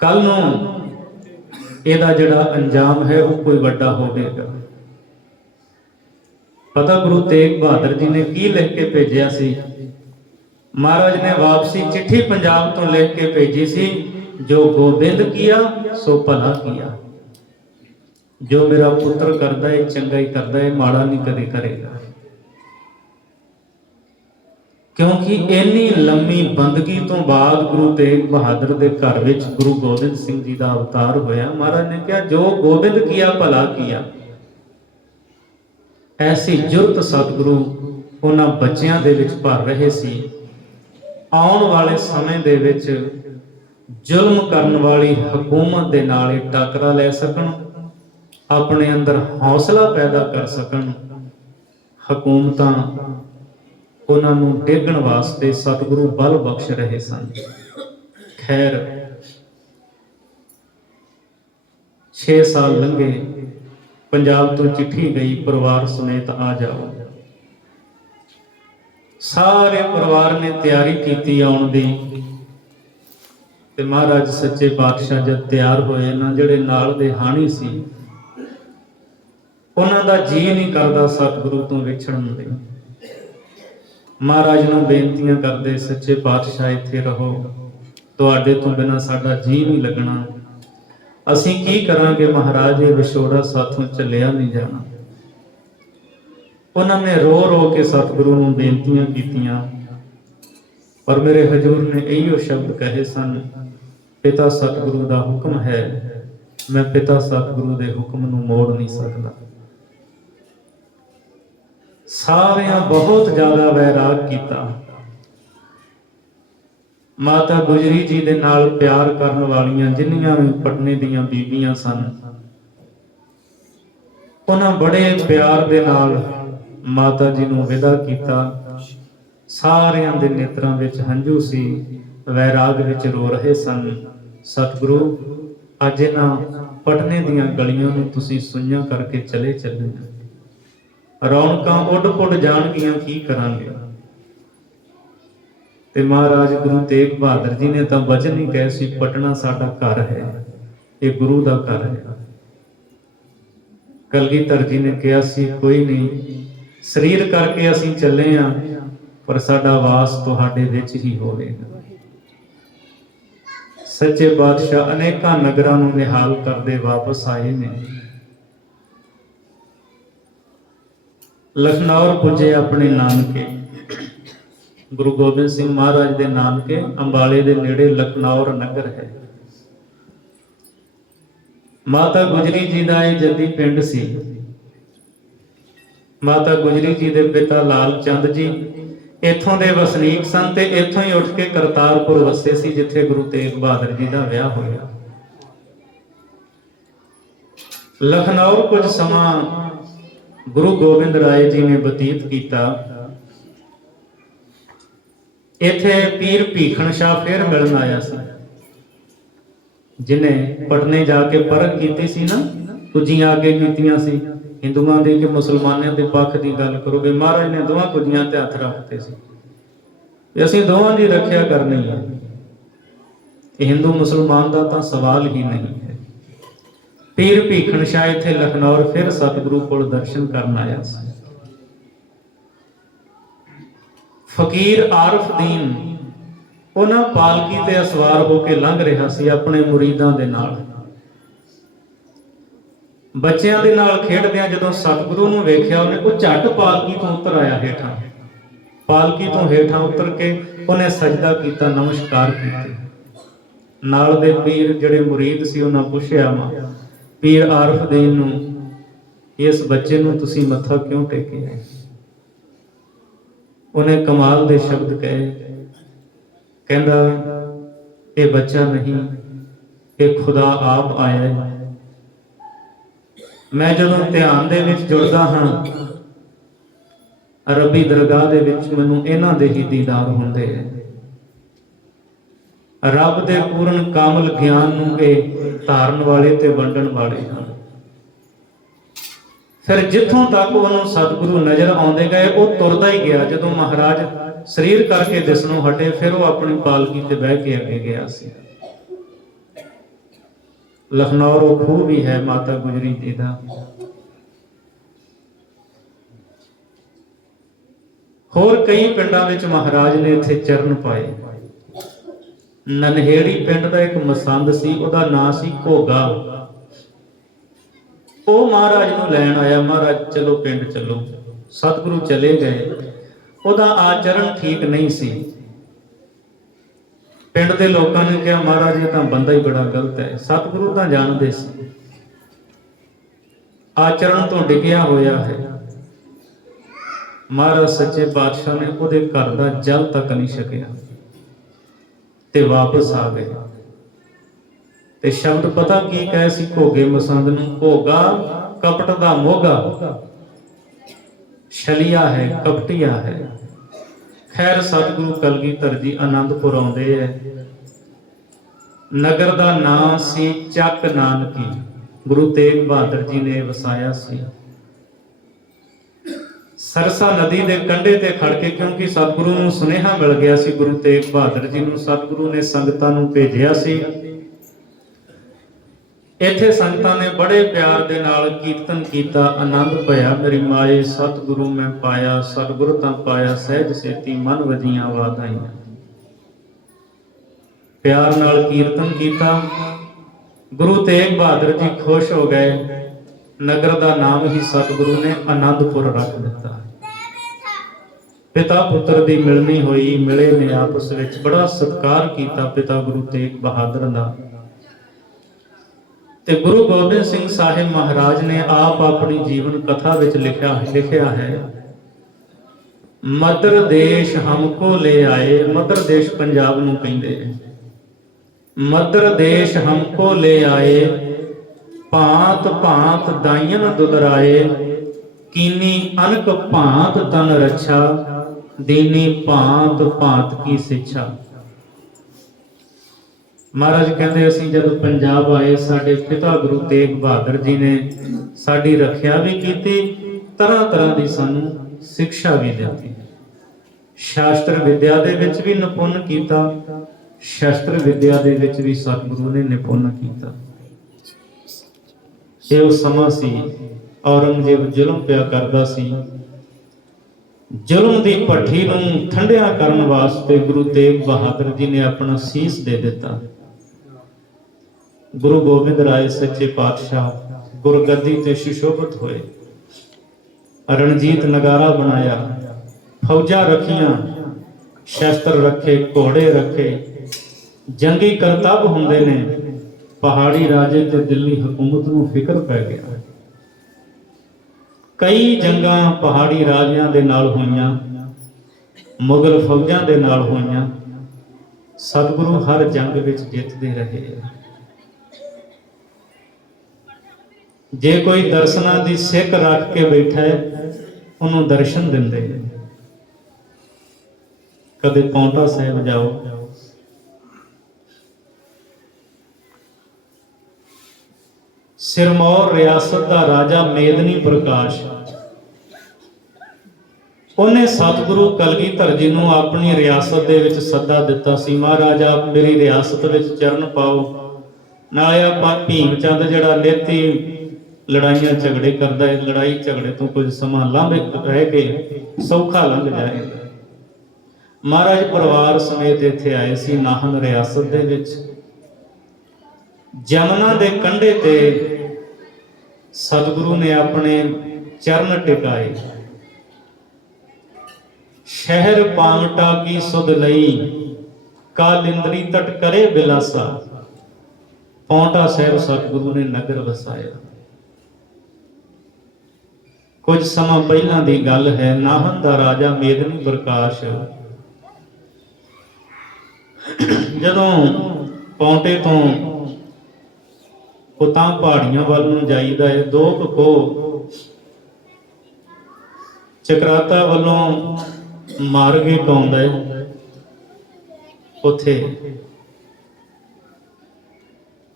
ਕੱਲ ਨੂੰ ਇਹਦਾ ਜਿਹੜਾ ਅੰਜਾਮ ਹੈ ਉਹ ਕੋਈ ਵੱਡਾ ਹੋਵੇਗਾ। ਪਤਾ ਗੁਰੂ ਤੇਗ ਬਹਾਦਰ ਜੀ ਨੇ ਕੀ ਲਿਖ ਕੇ ਭੇਜਿਆ ਸੀ? ਮਹਾਰਾਜ ਨੇ ਵਾਪਸੀ ਚਿੱਠੀ ਪੰਜਾਬ ਤੋਂ ਲਿਖ ਕੇ ਭੇਜੀ ਸੀ, ਜੋ ਗੋਬਿੰਦ ਕੀਆ ਸੋ ਭਲਾ ਕੀਆ। ਜੋ ਮੇਰਾ ਪੁੱਤਰ ਕਰਦਾ ਹੈ ਚੰਗਾ ਹੀ ਕਰਦਾ ਹੈ, ਮਾੜਾ ਨਹੀਂ ਕਦੇ ਕਰੇਗਾ। ਕਿਉਂਕਿ ਇੰਨੀ ਲੰਮੀ ਬੰਦਗੀ ਤੋਂ ਬਾਅਦ ਗੁਰੂ ਤੇਗ ਬਹਾਦਰ ਦੇ ਘਰ ਵਿੱਚ ਗੁਰੂ ਗੋਬਿੰਦ ਸਿੰਘ ਜੀ ਦਾ ਅਵਤਾਰ ਹੋਇਆ। ਮਹਾਰਾਜ ਨੇ ਕਿਹਾ ਜੋ ਗੋਬਿੰਦ ਕੀਆ ਭਲਾ ਕੀਆ। ਐਸੀ ਜੁਰਤ ਸਤਿਗੁਰੂ ਉਹਨਾਂ ਬੱਚਿਆਂ ਦੇ ਵਿੱਚ ਭਰ ਰਹੇ ਸੀ। ਆਉਣ ਵਾਲੇ ਸਮੇਂ ਦੇ ਵਿੱਚ ਜ਼ੁਲਮ ਕਰਨ ਵਾਲੀ ਹਕੂਮਤ ਦੇ ਨਾਲ ਇਹ ਟਾਕਰਾ ਲੈ ਸਕਣ, ਆਪਣੇ ਅੰਦਰ ਹੌਸਲਾ ਪੈਦਾ ਕਰ ਸਕਣ। ਹਕੂਮਤਾਂ ਉਹਨਾਂ ਨੂੰ ਡੇਗਣ ਵਾਸਤੇ ਸਤਿਗੁਰੂ ਬਲ ਬਖਸ਼ ਰਹੇ ਸਨ। ਖੈਰ 6 ਸਾਲ ਲੰਘੇ, ਪੰਜਾਬ ਤੋਂ ਚਿੱਠੀ ਗਈ, ਪਰਿਵਾਰ ਸਮੇਤ ਆ ਜਾਓ। ਸਾਰੇ ਪਰਿਵਾਰ ਨੇ ਤਿਆਰੀ ਕੀਤੀ ਆਉਣ ਦੀ, ਤੇ ਮਹਾਰਾਜ ਸੱਚੇ ਪਾਤਸ਼ਾਹ ਜਦ ਤਿਆਰ ਹੋਏ ਨਾ, ਜਿਹੜੇ ਨਾਲ ਦੇ ਹਾਣੀ ਸੀ ਉਹਨਾਂ ਦਾ ਜੀ ਨਹੀਂ ਕਰਦਾ ਸਤਿਗੁਰੂ ਤੋਂ ਵਿਛੜਨ ਦੇ। ਮਹਾਰਾਜ ਨੂੰ ਬੇਨਤੀਆਂ ਕਰਦੇ, ਸੱਚੇ ਪਾਤਸ਼ਾਹ ਇੱਥੇ ਰਹੋ, ਤੁਹਾਡੇ ਤੋਂ ਬਿਨਾਂ ਸਾਡਾ ਜੀ ਨਹੀਂ ਲੱਗਣਾ, ਅਸੀਂ ਕੀ ਕਰਾਂਗੇ ਮਹਾਰਾਜ, ਇਹ ਵਿਛੋੜਾ ਸਾਥੋਂ ਚੱਲਿਆ ਨਹੀਂ ਜਾਣਾ। ਉਹਨਾਂ ਨੇ ਰੋ ਰੋ ਕੇ ਸਤਿਗੁਰੂ ਨੂੰ ਬੇਨਤੀਆਂ ਕੀਤੀਆਂ, ਪਰ ਮੇਰੇ ਹਜ਼ੂਰ ਨੇ ਇਹੋ ਸ਼ਬਦ ਕਹੇ ਸਨ, ਪਿਤਾ ਸਤਿਗੁਰੂ ਦਾ ਹੁਕਮ ਹੈ, ਮੈਂ ਪਿਤਾ ਸਤਿਗੁਰੂ ਦੇ ਹੁਕਮ ਨੂੰ ਮੋੜ ਨਹੀਂ ਸਕਦਾ। ਸਾਰਿਆਂ ਬਹੁਤ ਜ਼ਿਆਦਾ ਵੈਰਾਗ ਕੀਤਾ। ਮਾਤਾ ਗੁਜਰੀ ਜੀ ਦੇ ਨਾਲ ਪਿਆਰ ਕਰਨ ਵਾਲੀਆਂ ਜਿੰਨੀਆਂ ਵੀ ਪਟਨੇ ਦੀਆਂ ਬੀਬੀਆਂ ਸਨ, ਉਹਨਾਂ ਬੜੇ ਪਿਆਰ ਦੇ ਨਾਲ ਮਾਤਾ ਜੀ ਨੂੰ ਵਿਦਾ ਕੀਤਾ। ਸਾਰਿਆਂ ਦੇ ਨੇਤਰਾਂ ਵਿੱਚ ਹੰਝੂ ਸੀ, ਵੈਰਾਗ ਵਿੱਚ ਰੋ ਰਹੇ ਸਨ। ਸਤਿਗੁਰੂ, ਅੱਜ ਇਹਨਾਂ ਪਟਨੇ ਦੀਆਂ ਗਲੀਆਂ ਨੂੰ ਤੁਸੀਂ ਸੁਈਆਂ ਕਰਕੇ ਚਲੇ ਚੱਲੇ, ਰੌਣਕਾਂ ਉੱਡ ਪੁੱਡ ਜਾਣਗੀਆਂ, ਕੀ ਕਰਾਂਗੇ। ਤੇ ਮਹਾਰਾਜ ਗੁਰੂ ਤੇਗ ਬਹਾਦਰ ਜੀ ਨੇ ਤਾਂ ਵਚਨ ਹੀ ਕਹੇ ਸੀ, ਪਟਨਾ ਸਾਡਾ ਘਰ ਹੈ, ਇਹ ਗੁਰੂ ਦਾ ਘਰ ਹੈ। ਕਲਗੀਧਰ ਜੀ ਨੇ ਕਿਹਾ ਸੀ, ਕੋਈ ਨਹੀਂ, ਸਰੀਰ ਕਰਕੇ ਅਸੀਂ ਚੱਲੇ ਹਾਂ, ਪਰ ਸਾਡਾ ਵਾਸ ਤੁਹਾਡੇ ਵਿੱਚ ਹੀ ਹੋਵੇਗਾ। ਸੱਚੇ ਬਾਦਸ਼ਾਹ ਅਨੇਕਾਂ ਨਗਰਾਂ ਨੂੰ ਨਿਹਾਲ ਕਰਦੇ ਵਾਪਸ ਆਏ ਨੇ। ਲਖਨੌਰ ਪੁੱਜੇ ਆਪਣੇ ਨਾਨਕੇ। ਗੁਰੂ ਗੋਬਿੰਦ ਸਿੰਘ ਮਹਾਰਾਜ ਦੇ ਨਾਨਕੇ ਅੰਬਾਲੇ ਦੇ ਨੇੜੇ ਲਖਨੌਰ ਨਗਰ ਹੈ। ਮਾਤਾ ਗੁਜਰੀ ਜੀ ਦਾ ਇਹ ਜੱਦੀ ਪਿੰਡ ਸੀ। ਮਾਤਾ ਗੁਜਰੀ ਜੀ ਦੇ ਪਿਤਾ ਲਾਲ ਚੰਦ ਜੀ ਇੱਥੋਂ ਦੇ ਵਸਨੀਕ ਸਨ ਤੇ ਇੱਥੋਂ ਹੀ ਉੱਠ ਕੇ ਕਰਤਾਰਪੁਰ ਵਸੇ ਸੀ, ਜਿੱਥੇ ਗੁਰੂ ਤੇਗ ਬਹਾਦਰ ਜੀ ਦਾ ਵਿਆਹ ਹੋਇਆ। ਲਖਨਊਰ ਕੁਝ ਸਮਾਂ ਗੁਰੂ ਗੋਬਿੰਦ ਰਾਏ ਜੀ ਨੇ ਬਤੀਤ ਕੀਤਾ। ਇੱਥੇ ਪੀਰ ਭੀਖਣ ਸ਼ਾਹ ਫਿਰ ਮਿਲਣ ਆਇਆ ਸੀ, ਜਿਨੇ ਪਟਨੇ ਜਾ ਕੇ ਪਰਖ ਕੀਤੀ ਸੀ ਨਾ, ਕੁੱਜੀਆਂ ਅੱਗੇ ਕੀਤੀਆਂ ਸੀ ਹਿੰਦੂਆਂ ਦੀ ਕਿ ਮੁਸਲਮਾਨਾਂ ਦੇ ਪੱਖ ਦੀ ਗੱਲ ਕਰੋਗੇ। ਮਹਾਰਾਜ ਨੇ ਦੋਵਾਂ ਕੁੱਜੀਆਂ ਤੇ ਹੱਥ ਰੱਖਤੇ ਸੀ ਕਿ ਅਸੀਂ ਦੋਵਾਂ ਦੀ ਰੱਖਿਆ ਕਰਨੀ ਹੈ। ਇਹ ਹਿੰਦੂ ਮੁਸਲਮਾਨ ਦਾ ਤਾਂ ਸਵਾਲ ਹੀ ਨਹੀਂ ਹੈ। ਪੀਰ ਭੀਖਣ ਸ਼ਾਹ ਇੱਥੇ ਲਖਨੌਰ ਫਿਰ ਸਤਿਗੁਰੂ ਕੋਲ ਦਰਸ਼ਨ ਕਰਨ ਆਇਆ ਸੀ। ਫਕੀਰ ਆਰਫ ਦੀਨ ਉਹਨਾਂ ਪਾਲਕੀ ਤੇ ਅਸਵਾਰ ਹੋ ਕੇ ਲੰਘ ਰਿਹਾ ਸੀ ਆਪਣੇ ਮੁਰੀਦਾਂ ਦੇ ਨਾਲ। ਬੱਚਿਆਂ ਦੇ ਨਾਲ ਖੇਡਦਿਆਂ ਜਦੋਂ ਸਤਿਗੁਰੂ ਨੂੰ ਵੇਖਿਆ, ਉਹਨੇ ਉਹ ਝੱਟ ਪਾਲਕੀ ਤੋਂ ਉਤਰ ਆਇਆ ਹੇਠਾਂ। ਪਾਲਕੀ ਤੋਂ ਹੇਠਾਂ ਉਤਰ ਕੇ ਉਹਨੇ ਸਜਦਾ ਕੀਤਾ, ਨਮਸਕਾਰ ਕੀਤੇ। ਨਾਲ ਦੇ ਪੀਰ ਜਿਹੜੇ ਮੁਰੀਦ ਸੀ ਉਹਨਾਂ ਪੁੱਛਿਆ, ਪੀਰ ਆਰਫ ਦੀਨ ਨੂੰ, ਇਸ ਬੱਚੇ ਨੂੰ ਤੁਸੀਂ ਮੱਥਾ ਕਿਉਂ ਟੇਕਿਆ? ਉਹਨੇ ਕਮਾਲ ਦੇ ਸ਼ਬਦ ਕਹੇ, ਕਹਿੰਦਾ ਇਹ ਬੱਚਾ ਨਹੀਂ, ਇਹ ਖੁਦਾ ਆਪ ਆਇਆ ਹੈ। ਮੈਂ ਜਦੋਂ ਧਿਆਨ ਦੇ ਵਿੱਚ ਜੁੜਦਾ ਹਾਂ, ਰੱਬੀ ਦਰਗਾਹ ਦੇ ਵਿੱਚ ਮੈਨੂੰ ਇਹਨਾਂ ਦੇ ਹੀ ਦੀਦਾਰ ਹੁੰਦੇ ਹੈ। ਰੱਬ ਦੇ ਪੂਰਨ ਕਾਮਲ ਗਿਆਨ ਨੂੰ ਇਹ ਧਾਰਨ ਵਾਲੇ ਤੇ ਵੰਡਣ ਵਾਲੇ ਹਨ। ਫਿਰ ਜਿੱਥੋਂ ਤੱਕ ਉਹਨੂੰ ਸਤਿਗੁਰੂ ਨਜ਼ਰ ਆਉਂਦੇ ਗਏ, ਉਹ ਤੁਰਦਾ ਹੀ ਗਿਆ। ਜਦੋਂ ਮਹਾਰਾਜ ਸਰੀਰ ਕਰਕੇ ਦਿਸਣੋਂ ਹਟੇ, ਫਿਰ ਉਹ ਆਪਣੀ ਪਾਲਕੀ ਤੇ ਬਹਿ ਕੇ ਅੱਗੇ ਗਿਆ ਸੀ। ਲਖਨਊਰ ਉਹ ਖੂਹ ਵੀ ਹੈ ਮਾਤਾ ਗੁਜਰੀ ਜੀ ਦਾ। ਹੋਰ ਕਈ ਪਿੰਡਾਂ ਵਿੱਚ ਮਹਾਰਾਜ ਨੇ ਇੱਥੇ ਚਰਨ ਪਾਏ। ਨਨਹੇੜੀ ਪਿੰਡ ਦਾ ਇੱਕ ਮਸੰਦ ਸੀ, ਉਹਦਾ ਨਾਂ ਸੀ ਘੋਗਾ। ਉਹ ਮਹਾਰਾਜ ਨੂੰ ਲੈਣ ਆਇਆ, ਮਹਾਰਾਜ ਚਲੋ ਪਿੰਡ ਚੱਲੋ। ਸਤਿਗੁਰੂ ਚਲੇ ਗਏ। ਉਹਦਾ ਆਚਰਣ ਠੀਕ ਨਹੀਂ ਸੀ। ਪਿੰਡ ਦੇ ਲੋਕਾਂ ਨੇ ਕਿਹਾ, ਮਹਾਰਾਜ ਇਹ ਤਾਂ ਬੰਦਾ ਹੀ ਬੜਾ ਗਲਤ ਹੈ। ਸਤਿਗੁਰੂ ਤਾਂ ਜਾਣਦੇ ਸੀ ਆਚਰਣ ਤੋਂ ਡਿੱਗਿਆ ਹੋਇਆ ਹੈ। ਮਹਾਰਾਜ ਸੱਚੇ ਪਾਤਸ਼ਾਹ ਨੇ ਉਹਦੇ ਘਰ ਦਾ ਜਲ ਤੱਕ ਨਹੀਂ ਛਕਿਆ ਤੇ ਵਾਪਸ ਆ ਗਏ। ਤੇ ਸ਼ਬਦ ਪਤਾ ਕੀ ਕਹੇ ਸੀ ਘੋਗੇ ਮਸੰਦ ਨੂੰ? ਘੋਗਾ ਕਪਟ ਦਾ ਮੋਗਾ, ਛਲੀਆ ਹੈ, ਕਪਟੀਆ ਹੈ। ਖੈਰ ਸਤਿਗੁਰੂ ਕਲਗੀਧਰ ਜੀ ਆਨੰਦਪੁਰ ਆਉਂਦੇ ਹੈ। ਨਗਰ ਦਾ ਨਾਂ ਸੀ ਚੱਕ ਨਾਨਕੀ। ਗੁਰੂ ਤੇਗ ਬਹਾਦਰ ਜੀ ਨੇ ਵਸਾਇਆ ਸੀ। ਸਰਸਾ ਨਦੀ ਦੇ ਕੰਢੇ ਤੇ ਖੜ ਕੇ, ਕਿਉਂਕਿ ਸਤਿਗੁਰੂ ਨੂੰ ਸੁਨੇਹਾ ਮਿਲ ਗਿਆ ਸੀ, ਗੁਰੂ ਤੇਗ ਬਹਾਦਰ ਜੀ ਨੂੰ ਸਤਿਗੁਰੂ ਨੇ ਸੰਗਤਾਂ ਨੂੰ ਭੇਜਿਆ ਸੀ। ਇੱਥੇ ਸੰਗਤਾਂ ਨੇ ਬੜੇ ਪਿਆਰ ਦੇ ਨਾਲ ਕੀਰਤਨ ਕੀਤਾ। ਆਨੰਦ ਭਇਆ ਮੇਰੀ ਮਾਏ, ਸਤਿਗੁਰੂ ਮੈਂ ਪਾਇਆ, ਸਤਿਗੁਰ ਤਾਂ ਪਾਇਆ ਸਹਿਜ ਸੇਤੀ, ਮਨ ਵਜੀਆਂ ਵਾਧਾਈਆਂ। ਪਿਆਰ ਨਾਲ ਕੀਰਤਨ ਕੀਤਾ। ਗੁਰੂ ਤੇਗ ਬਹਾਦਰ ਜੀ ਖੁਸ਼ ਹੋ ਗਏ। ਨਗਰ ਦਾ ਨਾਮ ਹੀ ਸਤਿਗੁਰੂ ਨੇ ਆਨੰਦਪੁਰ ਰੱਖ ਦਿੱਤਾ। ਪਿਤਾ ਪੁੱਤਰ ਦੀ ਮਿਲਣੀ ਹੋਈ, ਮਿਲੇ ਨੇ ਆਪਸ ਵਿੱਚ। ਬੜਾ ਸਤਿਕਾਰ ਕੀਤਾ ਪਿਤਾ ਗੁਰੂ ਤੇਗ ਬਹਾਦਰ ਦਾ। ਤੇ ਗੁਰੂ ਗੋਬਿੰਦ ਸਿੰਘ ਸਾਹਿਬ ਮਹਾਰਾਜ ਨੇ ਆਪ ਆਪਣੀ ਜੀਵਨ ਕਥਾ ਵਿੱਚ ਲਿਖਿਆ ਹੈ, ਮਦਰ ਦੇਸ਼ ਹਮਕੋ ਲੈ ਆਏ। ਮਦਰ ਦੇਸ਼ ਪੰਜਾਬ ਨੂੰ ਕਹਿੰਦੇ। ਮਦਰ ਦੇਸ਼ ਹਮਕੋ ਲੈ ਆਏ, ਭਾਂਤ ਭਾਂਤ ਦਾਈਨ ਦੁਲਰਾਏ, ਕੀਨੀ ਅਨਕ ਭਾਂਤ ਤਨ ਰੱਛਾ, ਦੀਨੀ ਭਾਂਤ ਭਾਂਤ ਕੀ ਸਿੱਛਾ। ਮਹਾਰਾਜ ਕਹਿੰਦੇ ਅਸੀਂ ਜਦੋਂ ਪੰਜਾਬ ਆਏ, ਸਾਡੇ ਪਿਤਾ ਗੁਰੂ ਤੇਗ ਬਹਾਦਰ ਜੀ ਨੇ ਸਾਡੀ ਰੱਖਿਆ ਵੀ ਕੀਤੀ, ਤਰ੍ਹਾਂ ਤਰ੍ਹਾਂ ਦੀ ਸਾਨੂੰ ਸਿੱਖਿਆ ਵੀ ਦਿੱਤੀ। ਸ਼ਾਸਤਰ ਵਿਦਿਆ ਦੇ ਵਿੱਚ ਵੀ ਨਿਪੁੰਨ ਕੀਤਾ, ਸ਼ਾਸਤਰ ਵਿਦਿਆ ਦੇ ਵਿੱਚ ਵੀ ਸਤਿਗੁਰੂ ਨੇ ਨਿਪੁੰਨ ਕੀਤਾ। ਇਹ ਉਹ ਸਮਾਂ ਸੀ, ਔਰੰਗਜ਼ੇਬ ਜ਼ੁਲਮ ਪਿਆ ਕਰਦਾ ਸੀ। ਜ਼ੁਲਮ ਦੀ ਭੱਠੀ ਨੂੰ ਠੰਡਿਆ ਕਰਨ ਵਾਸਤੇ ਗੁਰੂ ਤੇਗ ਬਹਾਦਰ ਜੀ ਨੇ ਆਪਣਾ ਸੀਸ ਦੇ ਦਿੱਤਾ। ਗੁਰੂ ਗੋਬਿੰਦ ਰਾਏ ਸੱਚੇ ਪਾਤਸ਼ਾਹ ਗੁਰਗੱਦੀ ਤੇ ਸੁਸ਼ੋਭਿਤ ਹੋਏ, ਰਣਜੀਤ ਨਗਾਰਾ ਬਣਾਇਆ, ਫੌਜਾਂ ਰੱਖੀਆਂ, ਸ਼ਸਤਰ ਰੱਖੇ, ਘੋੜੇ ਰੱਖੇ, ਜੰਗੀ ਕਰਤੱਵ ਹੁੰਦੇ ਨੇ। ਪਹਾੜੀ ਰਾਜੇ ਤੇ ਦਿੱਲੀ ਹਕੂਮਤ ਨੂੰ ਫਿਕਰ ਪੈ ਗਿਆ। ਕਈ ਜੰਗਾਂ ਪਹਾੜੀ ਰਾਜਿਆਂ ਦੇ ਨਾਲ ਹੋਈਆਂ, ਮੁਗਲ ਫੌਜਾਂ ਦੇ ਨਾਲ ਹੋਈਆਂ। ਸਤਿਗੁਰੂ ਹਰ ਜੰਗ ਵਿੱਚ ਜਿੱਤਦੇ ਰਹੇ। ਜੇ ਕੋਈ ਦਰਸ਼ਨਾਂ ਦੀ ਸਿੱਖ ਰੱਖ ਕੇ ਬੈਠਾ ਹੈ, ਉਹਨੂੰ ਦਰਸ਼ਨ ਦਿੰਦੇ। ਕਦੇ ਪੌਂਟਾ ਸਾਹਿਬ ਜਾਓ, ਸਿਰਮੌਰ ਰਿਆਸਤ ਦਾ ਰਾਜਾ ਮੇਦਨੀ ਪ੍ਰਕਾਸ਼, ਉਹਨੇ ਸਤਿਗੁਰੂ ਕਲਗੀਧਰ ਜੀ ਨੂੰ ਆਪਣੀ ਰਿਆਸਤ ਦੇ ਵਿੱਚ ਸੱਦਾ ਦਿੱਤਾ ਸੀ, ਮਹਾਰਾਜ ਆਪ ਮੇਰੀ ਰਿਆਸਤ ਵਿੱਚ ਚਰਨ ਪਾਓ। ਨਾਲੇ ਆਪਾਂ ਭੀਮ ਚੰਦ ਜਿਹੜਾ ਨਿੱਤੀ ਲੜਾਈਆਂ ਝਗੜੇ ਕਰਦਾ ਹੈ, ਲੜਾਈ ਝਗੜੇ ਤੋਂ ਕੁਝ ਸਮਾਂ ਰਹਿ ਕੇ ਸੌਖਾ ਲੰਘ ਜਾਏਗਾ। ਮਹਾਰਾਜ ਪਰਿਵਾਰ ਸਮੇਤ ਇੱਥੇ ਆਏ ਸੀ ਨਾਹਨ ਰਿਆਸਤ ਦੇ ਵਿੱਚ। ਜਮਨਾ ਦੇ ਕੰਢੇ ਤੇ ਸਤਿਗੁਰੂ ਨੇ ਆਪਣੇ ਚਰਨ ਟਿਕਾਏ। ਸ਼ਹਿਰ ਪਾਵਟਾ ਕੀ ਸੁਧ ਲਈ, ਕਾਲਿੰਦਰੀ ਤਟ ਕਰੇ ਬਿਲਾਸਾ। ਪੌਂਟਾ ਸਾਹਿਬ ਸਤਿਗੁਰੂ ਨੇ ਨਗਰ ਵਸਾਇਆ। ਕੁਝ ਸਮਾਂ ਪਹਿਲਾਂ ਦੀ ਗੱਲ ਹੈ। ਨਾਹਨ ਦਾ ਰਾਜਾ ਮੇਦਨੀ ਪ੍ਰਕਾਸ਼ ਜਦੋਂ ਪੌਂਟੇ ਤੋਂ ਪੁੱਤਾਂ ਪਹਾੜੀਆਂ ਵੱਲ ਨੂੰ ਜਾਈਦਾ ਹੈ, ਦੋ ਕੋ ਚਕਰਾਤਾ ਵੱਲੋਂ ਮਾਰਗੇ ਪਾਉਂਦਾ ਹੈ। ਉੱਥੇ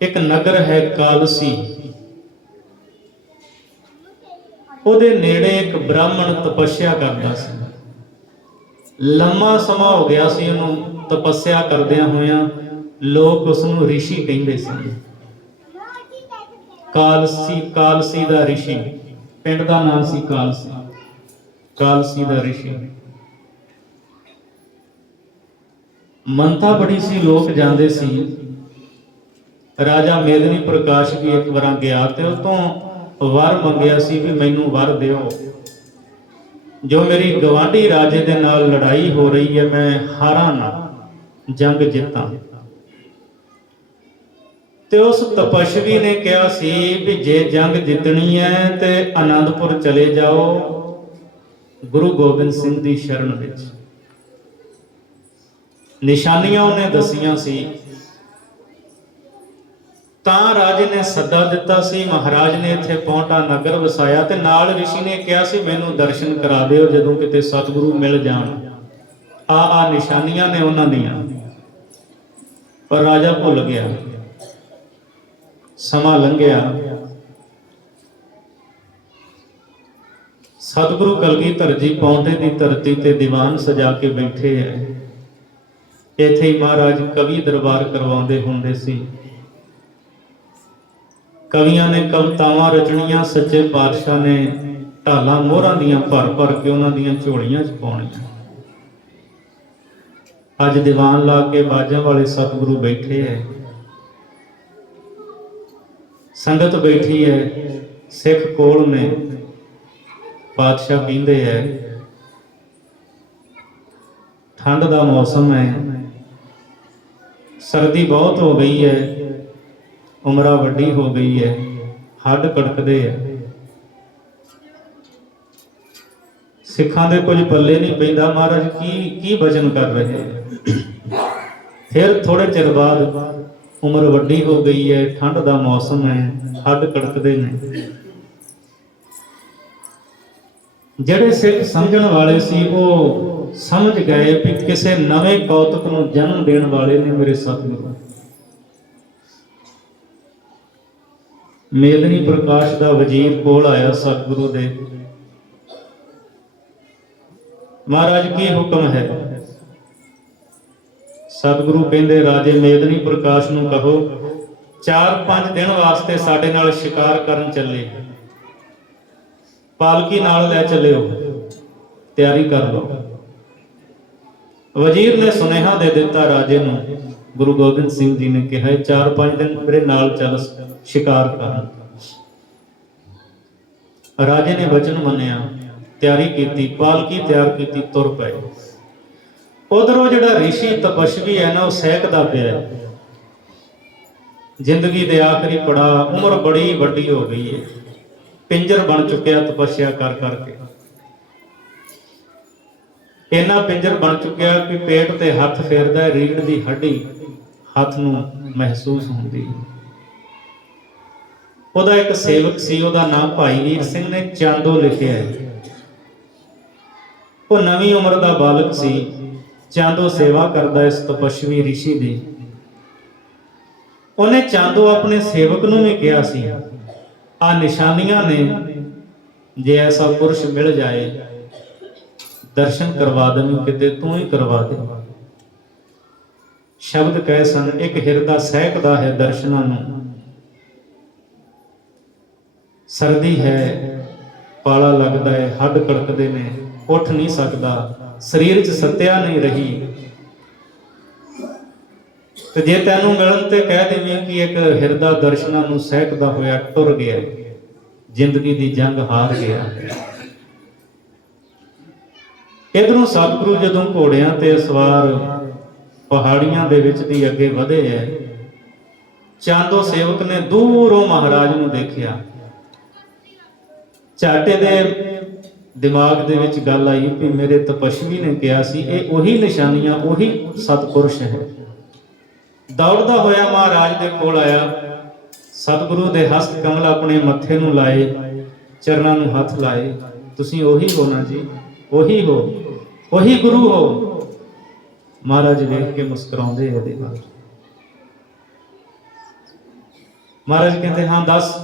ਇੱਕ ਨਗਰ ਹੈ ਕਾਲਸੀ, ਉਹਦੇ ਨੇੜੇ ਇੱਕ ਬ੍ਰਾਹਮਣ ਤਪੱਸਿਆ ਕਰਦਾ ਸੀ। ਲੰਮਾ ਸਮਾਂ ਹੋ ਗਿਆ ਸੀ ਉਹਨੂੰ ਤਪੱਸਿਆ ਕਰਦਿਆਂ ਹੋਇਆਂ। ਲੋਕ ਉਸ ਨੂੰ ਰਿਸ਼ੀ ਕਹਿੰਦੇ ਸਨ। ਕਾਲਸੀ ਦਾ ਰਿਸ਼ੀ, ਪਿੰਡ ਦਾ ਨਾਮ ਸੀ ਕਾਲਸੀ, ਕਾਲਸੀ ਦਾ ਰਿਸ਼ੀ। ਮੰਨਤਾ ਬੜੀ ਸੀ, ਲੋਕ ਜਾਂਦੇ ਸੀ। ਰਾਜਾ ਮੇਦਨੀ ਪ੍ਰਕਾਸ਼ ਵੀ ਇੱਕ ਵਾਰ ਗਿਆ ਤੇ ਉਹ ਤੋਂ ਵਰ ਮੰਗਿਆ ਸੀ ਵੀ ਮੈਨੂੰ ਵਰ ਦਿਓ, ਜੋ ਮੇਰੀ ਗਵਾਂਢੀ ਰਾਜੇ ਦੇ ਨਾਲ ਲੜਾਈ ਹੋ ਰਹੀ ਹੈ, ਮੈਂ ਹਾਰਾਂ ਨਾ, ਜੰਗ ਜਿੱਤਾਂ। ਤੇ ਉਸ ਤਪਸਵੀ ਨੇ ਕਿਹਾ ਸੀ ਵੀ ਜੇ ਜੰਗ ਜਿੱਤਣੀ ਹੈ ਤੇ ਆਨੰਦਪੁਰ ਚਲੇ ਜਾਓ ਗੁਰੂ ਗੋਬਿੰਦ ਸਿੰਘ ਦੀ ਸ਼ਰਨ ਵਿੱਚ। ਨਿਸ਼ਾਨੀਆਂ ਉਹਨੇ ਦੱਸੀਆਂ ਸੀ। ਤਾਂ ਰਾਜੇ ਨੇ ਸੱਦਾ ਦਿੱਤਾ ਸੀ, ਮਹਾਰਾਜ ਨੇ ਇੱਥੇ ਪੌਂਟਾ ਨਗਰ ਵਸਾਇਆ ਤੇ ਨਾਲ ਰਿਸ਼ੀ ਨੇ ਕਿਹਾ ਸੀ ਮੈਨੂੰ ਦਰਸ਼ਨ ਕਰਾ ਦਿਓ ਜਦੋਂ ਕਿਤੇ ਸਤਿਗੁਰੂ ਮਿਲ ਜਾਣ। ਆ ਨਿਸ਼ਾਨੀਆਂ ਨੇ ਉਹਨਾਂ ਦੀਆਂ। ਪਰ ਰਾਜਾ ਭੁੱਲ ਗਿਆ। ਸਮਾਂ ਲੰਘਿਆ। ਸਤਿਗੁਰੂ ਕਲਗੀਧਰ ਜੀ ਪੌਂਟੇ ਦੀ ਧਰਤੀ ਤੇ ਦੀਵਾਨ ਸਜਾ ਕੇ ਬੈਠੇ ਹੈ। ਇੱਥੇ ਹੀ ਮਹਾਰਾਜ ਕਵੀ ਦਰਬਾਰ ਕਰਵਾਉਂਦੇ ਹੁੰਦੇ ਸੀ। ਕਵੀਆਂ ਨੇ ਕਵਿਤਾਵਾਂ ਰਚਣੀਆਂ, ਸੱਚੇ ਪਾਤਸ਼ਾਹ ਨੇ ਢਾਲਾਂ ਮੋਹਰਾਂ ਦੀਆਂ ਭਰ ਭਰ ਕੇ ਉਹਨਾਂ ਦੀਆਂ ਝੋਲੀਆਂ 'ਚ ਪਾਉਣੀਆਂ। ਅੱਜ ਦੀਵਾਨ ਲਾ ਕੇ ਬਾਜਾਂ ਵਾਲੇ ਸਤਿਗੁਰੂ ਬੈਠੇ ਹੈ, ਸੰਗਤ ਬੈਠੀ ਹੈ, ਸਿੱਖ ਕੋਲ ਨੇ। ਪਾਤਸ਼ਾਹ ਕਹਿੰਦੇ ਹੈ ਠੰਡ ਦਾ ਮੌਸਮ ਹੈ, ਸਰਦੀ ਬਹੁਤ ਹੋ ਗਈ ਹੈ, ਉਮਰਾਂ ਵੱਡੀ ਹੋ ਗਈ ਹੈ, ਹੱਡ ਕੜਕਦੇ ਆ। ਸਿੱਖਾਂ ਦੇ ਕੁਝ ਪੱਲੇ ਨਹੀਂ ਪੈਂਦਾ। ਮਹਾਰਾਜ ਕੀ ਵਚਨ ਕਰ ਰਹੇ। ਫਿਰ ਥੋੜੇ ਚਿਰ ਬਾਅਦ ਉਮਰ ਵੱਡੀ ਹੋ ਗਈ ਹੈ, ਠੰਡ ਦਾ ਮੌਸਮ ਹੈ, ਹੱਡ ਕੜਕਦੇ ਨੇ। ਜਿਹੜੇ ਸਿੱਖ ਸਮਝਣ ਵਾਲੇ ਸੀ ਉਹ ਸਮਝ ਗਏ ਵੀ ਕਿਸੇ ਨਵੇਂ ਕੌਤਕ ਨੂੰ ਜਨਮ ਦੇਣ ਵਾਲੇ ਨੇ ਮੇਰੇ ਸਤਿਗੁਰੂ। ਮੇਦਨੀ ਪ੍ਰਕਾਸ਼ ਦਾ ਵਜ਼ੀਰ ਕੋਲ ਆਇਆ ਸਤਿਗੁਰੂ ਦੇ, ਮਹਾਰਾਜ ਕੀ ਹੁਕਮ ਹੈ? ਸਤਿਗੁਰੂ ਕਹਿੰਦੇ ਰਾਜੇ ਮੇਦਨੀ ਪ੍ਰਕਾਸ਼ ਨੂੰ ਕਹੋ 4-5 ਦਿਨ ਵਾਸਤੇ ਸਾਡੇ ਨਾਲ ਸ਼ਿਕਾਰ ਕਰਨ ਚੱਲੇ, ਪਾਲਕੀ ਨਾਲ ਲੈ ਚੱਲਿਓ, ਤਿਆਰੀ ਕਰ ਲਓ। ਵਜ਼ੀਰ ਨੇ ਸੁਨੇਹਾ ਦੇ ਦਿੱਤਾ ਰਾਜੇ ਨੂੰ। ਗੁਰੂ ਗੋਬਿੰਦ ਸਿੰਘ ਜੀ ਨੇ ਕਿਹਾ 4-5 ਦਿਨ ਮੇਰੇ ਨਾਲ ਚੱਲ ਸ਼ਿਕਾਰ ਕਰਨ। ਰਾਜੇ ਨੇ ਵਚਨ ਮੰਨਿਆ, ਤਿਆਰੀ ਕੀਤੀ, ਪਾਲਕੀ ਤਿਆਰ ਕੀਤੀ, ਤੁਰ ਪਏ। ਉਧਰੋਂ ਜਿਹੜਾ ਰਿਸ਼ੀ ਤਪਸਵੀ ਹੈ ਨਾ, ਉਹ ਸਹਿਕਦਾ ਪਿਆ। ਜ਼ਿੰਦਗੀ ਦੇ ਆਖਰੀ ਪੜਾਅ, ਉਮਰ ਬੜੀ ਵੱਡੀ ਹੋ ਗਈ ਹੈ, ਪਿੰਜਰ ਬਣ ਚੁੱਕਿਆ ਤਪੱਸਿਆ ਕਰ ਕਰਕੇ। ਇੰਨਾ ਪਿੰਜਰ ਬਣ ਚੁੱਕਿਆ ਕਿ ਪੇਟ ਤੇ ਹੱਥ ਫੇਰਦਾ, ਰੀੜ ਦੀ ਹੱਡੀ ਹੱਥ ਨੂੰ ਮਹਿਸੂਸ ਹੁੰਦੀ। ਉਹਦਾ ਇੱਕ ਸੇਵਕ ਸੀ, ਉਹਦਾ ਨਾਮ ਭਾਈ ਵੀਰ ਸਿੰਘ ਨੇ ਚਾਂਦੋ ਲਿਖਿਆ ਹੈ। ਉਹ ਨਵੀਂ ਉਮਰ ਦਾ ਬਾਲਕ ਸੀ। ਚਾਂਦੋ ਸੇਵਾ ਕਰਦਾ ਇਸ ਤਪਸਵੀ ਰਿਸ਼ੀ ਦੀ। ਉਹਨੇ ਚਾਂਦੋ ਆਪਣੇ ਸੇਵਕ ਨੂੰ ਵੀ ਕਿਹਾ ਸੀ, ਆ ਨਿਸ਼ਾਨੀਆਂ ਨੇ, ਜੇ ਐਸਾ ਪੁਰਸ਼ ਮਿਲ ਜਾਏ ਦਰਸ਼ਨ ਕਰਵਾ ਦੇਵੀਂ, ਕਿਤੇ ਤੂੰ ਹੀ ਕਰਵਾ ਦੇ। ਸ਼ਬਦ ਕਹੇ ਸਨ, ਇੱਕ ਹਿਰਦਾ ਸਹਿਕਦਾ ਹੈ ਦਰਸ਼ਨਾਂ ਨੂੰ। ਸਰਦੀ ਹੈ, ਪਾਲਾ ਲੱਗਦਾ ਹੈ, ਹੱਡ ਕੜਕਦੇ ਨੇ, ਉੱਠ ਨਹੀਂ ਸਕਦਾ, ਸਰੀਰ 'ਚ ਸੱਤਿਆ ਨਹੀਂ ਰਹੀ। ਤੇ ਜੇ ਤੈਨੂੰ ਮਿਲਣ ਤੇ ਕਹਿ ਦੇਵੇਂ ਕਿ ਇੱਕ ਹਿਰਦਾ ਦਰਸ਼ਨਾਂ ਨੂੰ ਸਹਿਕਦਾ ਹੋਇਆ ਟੁਰ ਗਿਆ, ਜ਼ਿੰਦਗੀ ਦੀ ਜੰਗ ਹਾਰ ਗਿਆ। ਇਧਰੋਂ ਸਤਿਗੁਰੂ ਜਦੋਂ ਘੋੜਿਆਂ ਤੇ ਸਵਾਰ ਪਹਾੜੀਆਂ ਦੇ ਵਿੱਚ ਦੀ ਅੱਗੇ ਵਧੇ ਹੈ, ਚਾਂਦੋ ਸੇਵਕ ਨੇ ਦੂਰੋਂ ਮਹਾਰਾਜ ਨੂੰ ਦੇਖਿਆ। ਝਾਟੇ ਦੇ ਦਿਮਾਗ ਦੇ ਵਿੱਚ ਗੱਲ ਆਈ ਵੀ ਮੇਰੇ ਤਪਸਵੀ ਨੇ ਕਿਹਾ ਸੀ ਇਹ ਉਹੀ ਨਿਸ਼ਾਨੀਆਂ, ਉਹੀ ਸਤਿਪੁਰਸ਼ ਹੈ। ਦੌੜਦਾ ਹੋਇਆ ਮਹਾਰਾਜ ਦੇ ਕੋਲ ਆਇਆ, ਸਤਿਗੁਰੂ ਦੇ ਹਸਤ ਕਮਲ ਆਪਣੇ ਮੱਥੇ ਨੂੰ ਲਾਏ, ਚਰਨਾਂ ਨੂੰ ਹੱਥ ਲਾਏ। ਤੁਸੀਂ ਉਹੀ ਹੋ ਨਾ ਜੀ, ਉਹੀ ਹੋ, ਉਹੀ ਗੁਰੂ ਹੋ। ਮਹਾਰਾਜ ਵੇਖ ਕੇ ਮੁਸਕਰਾਉਂਦੇ ਇਹਦੇ ਨਾਲ। ਮਹਾਰਾਜ ਕਹਿੰਦੇ ਹਾਂ ਦੱਸ।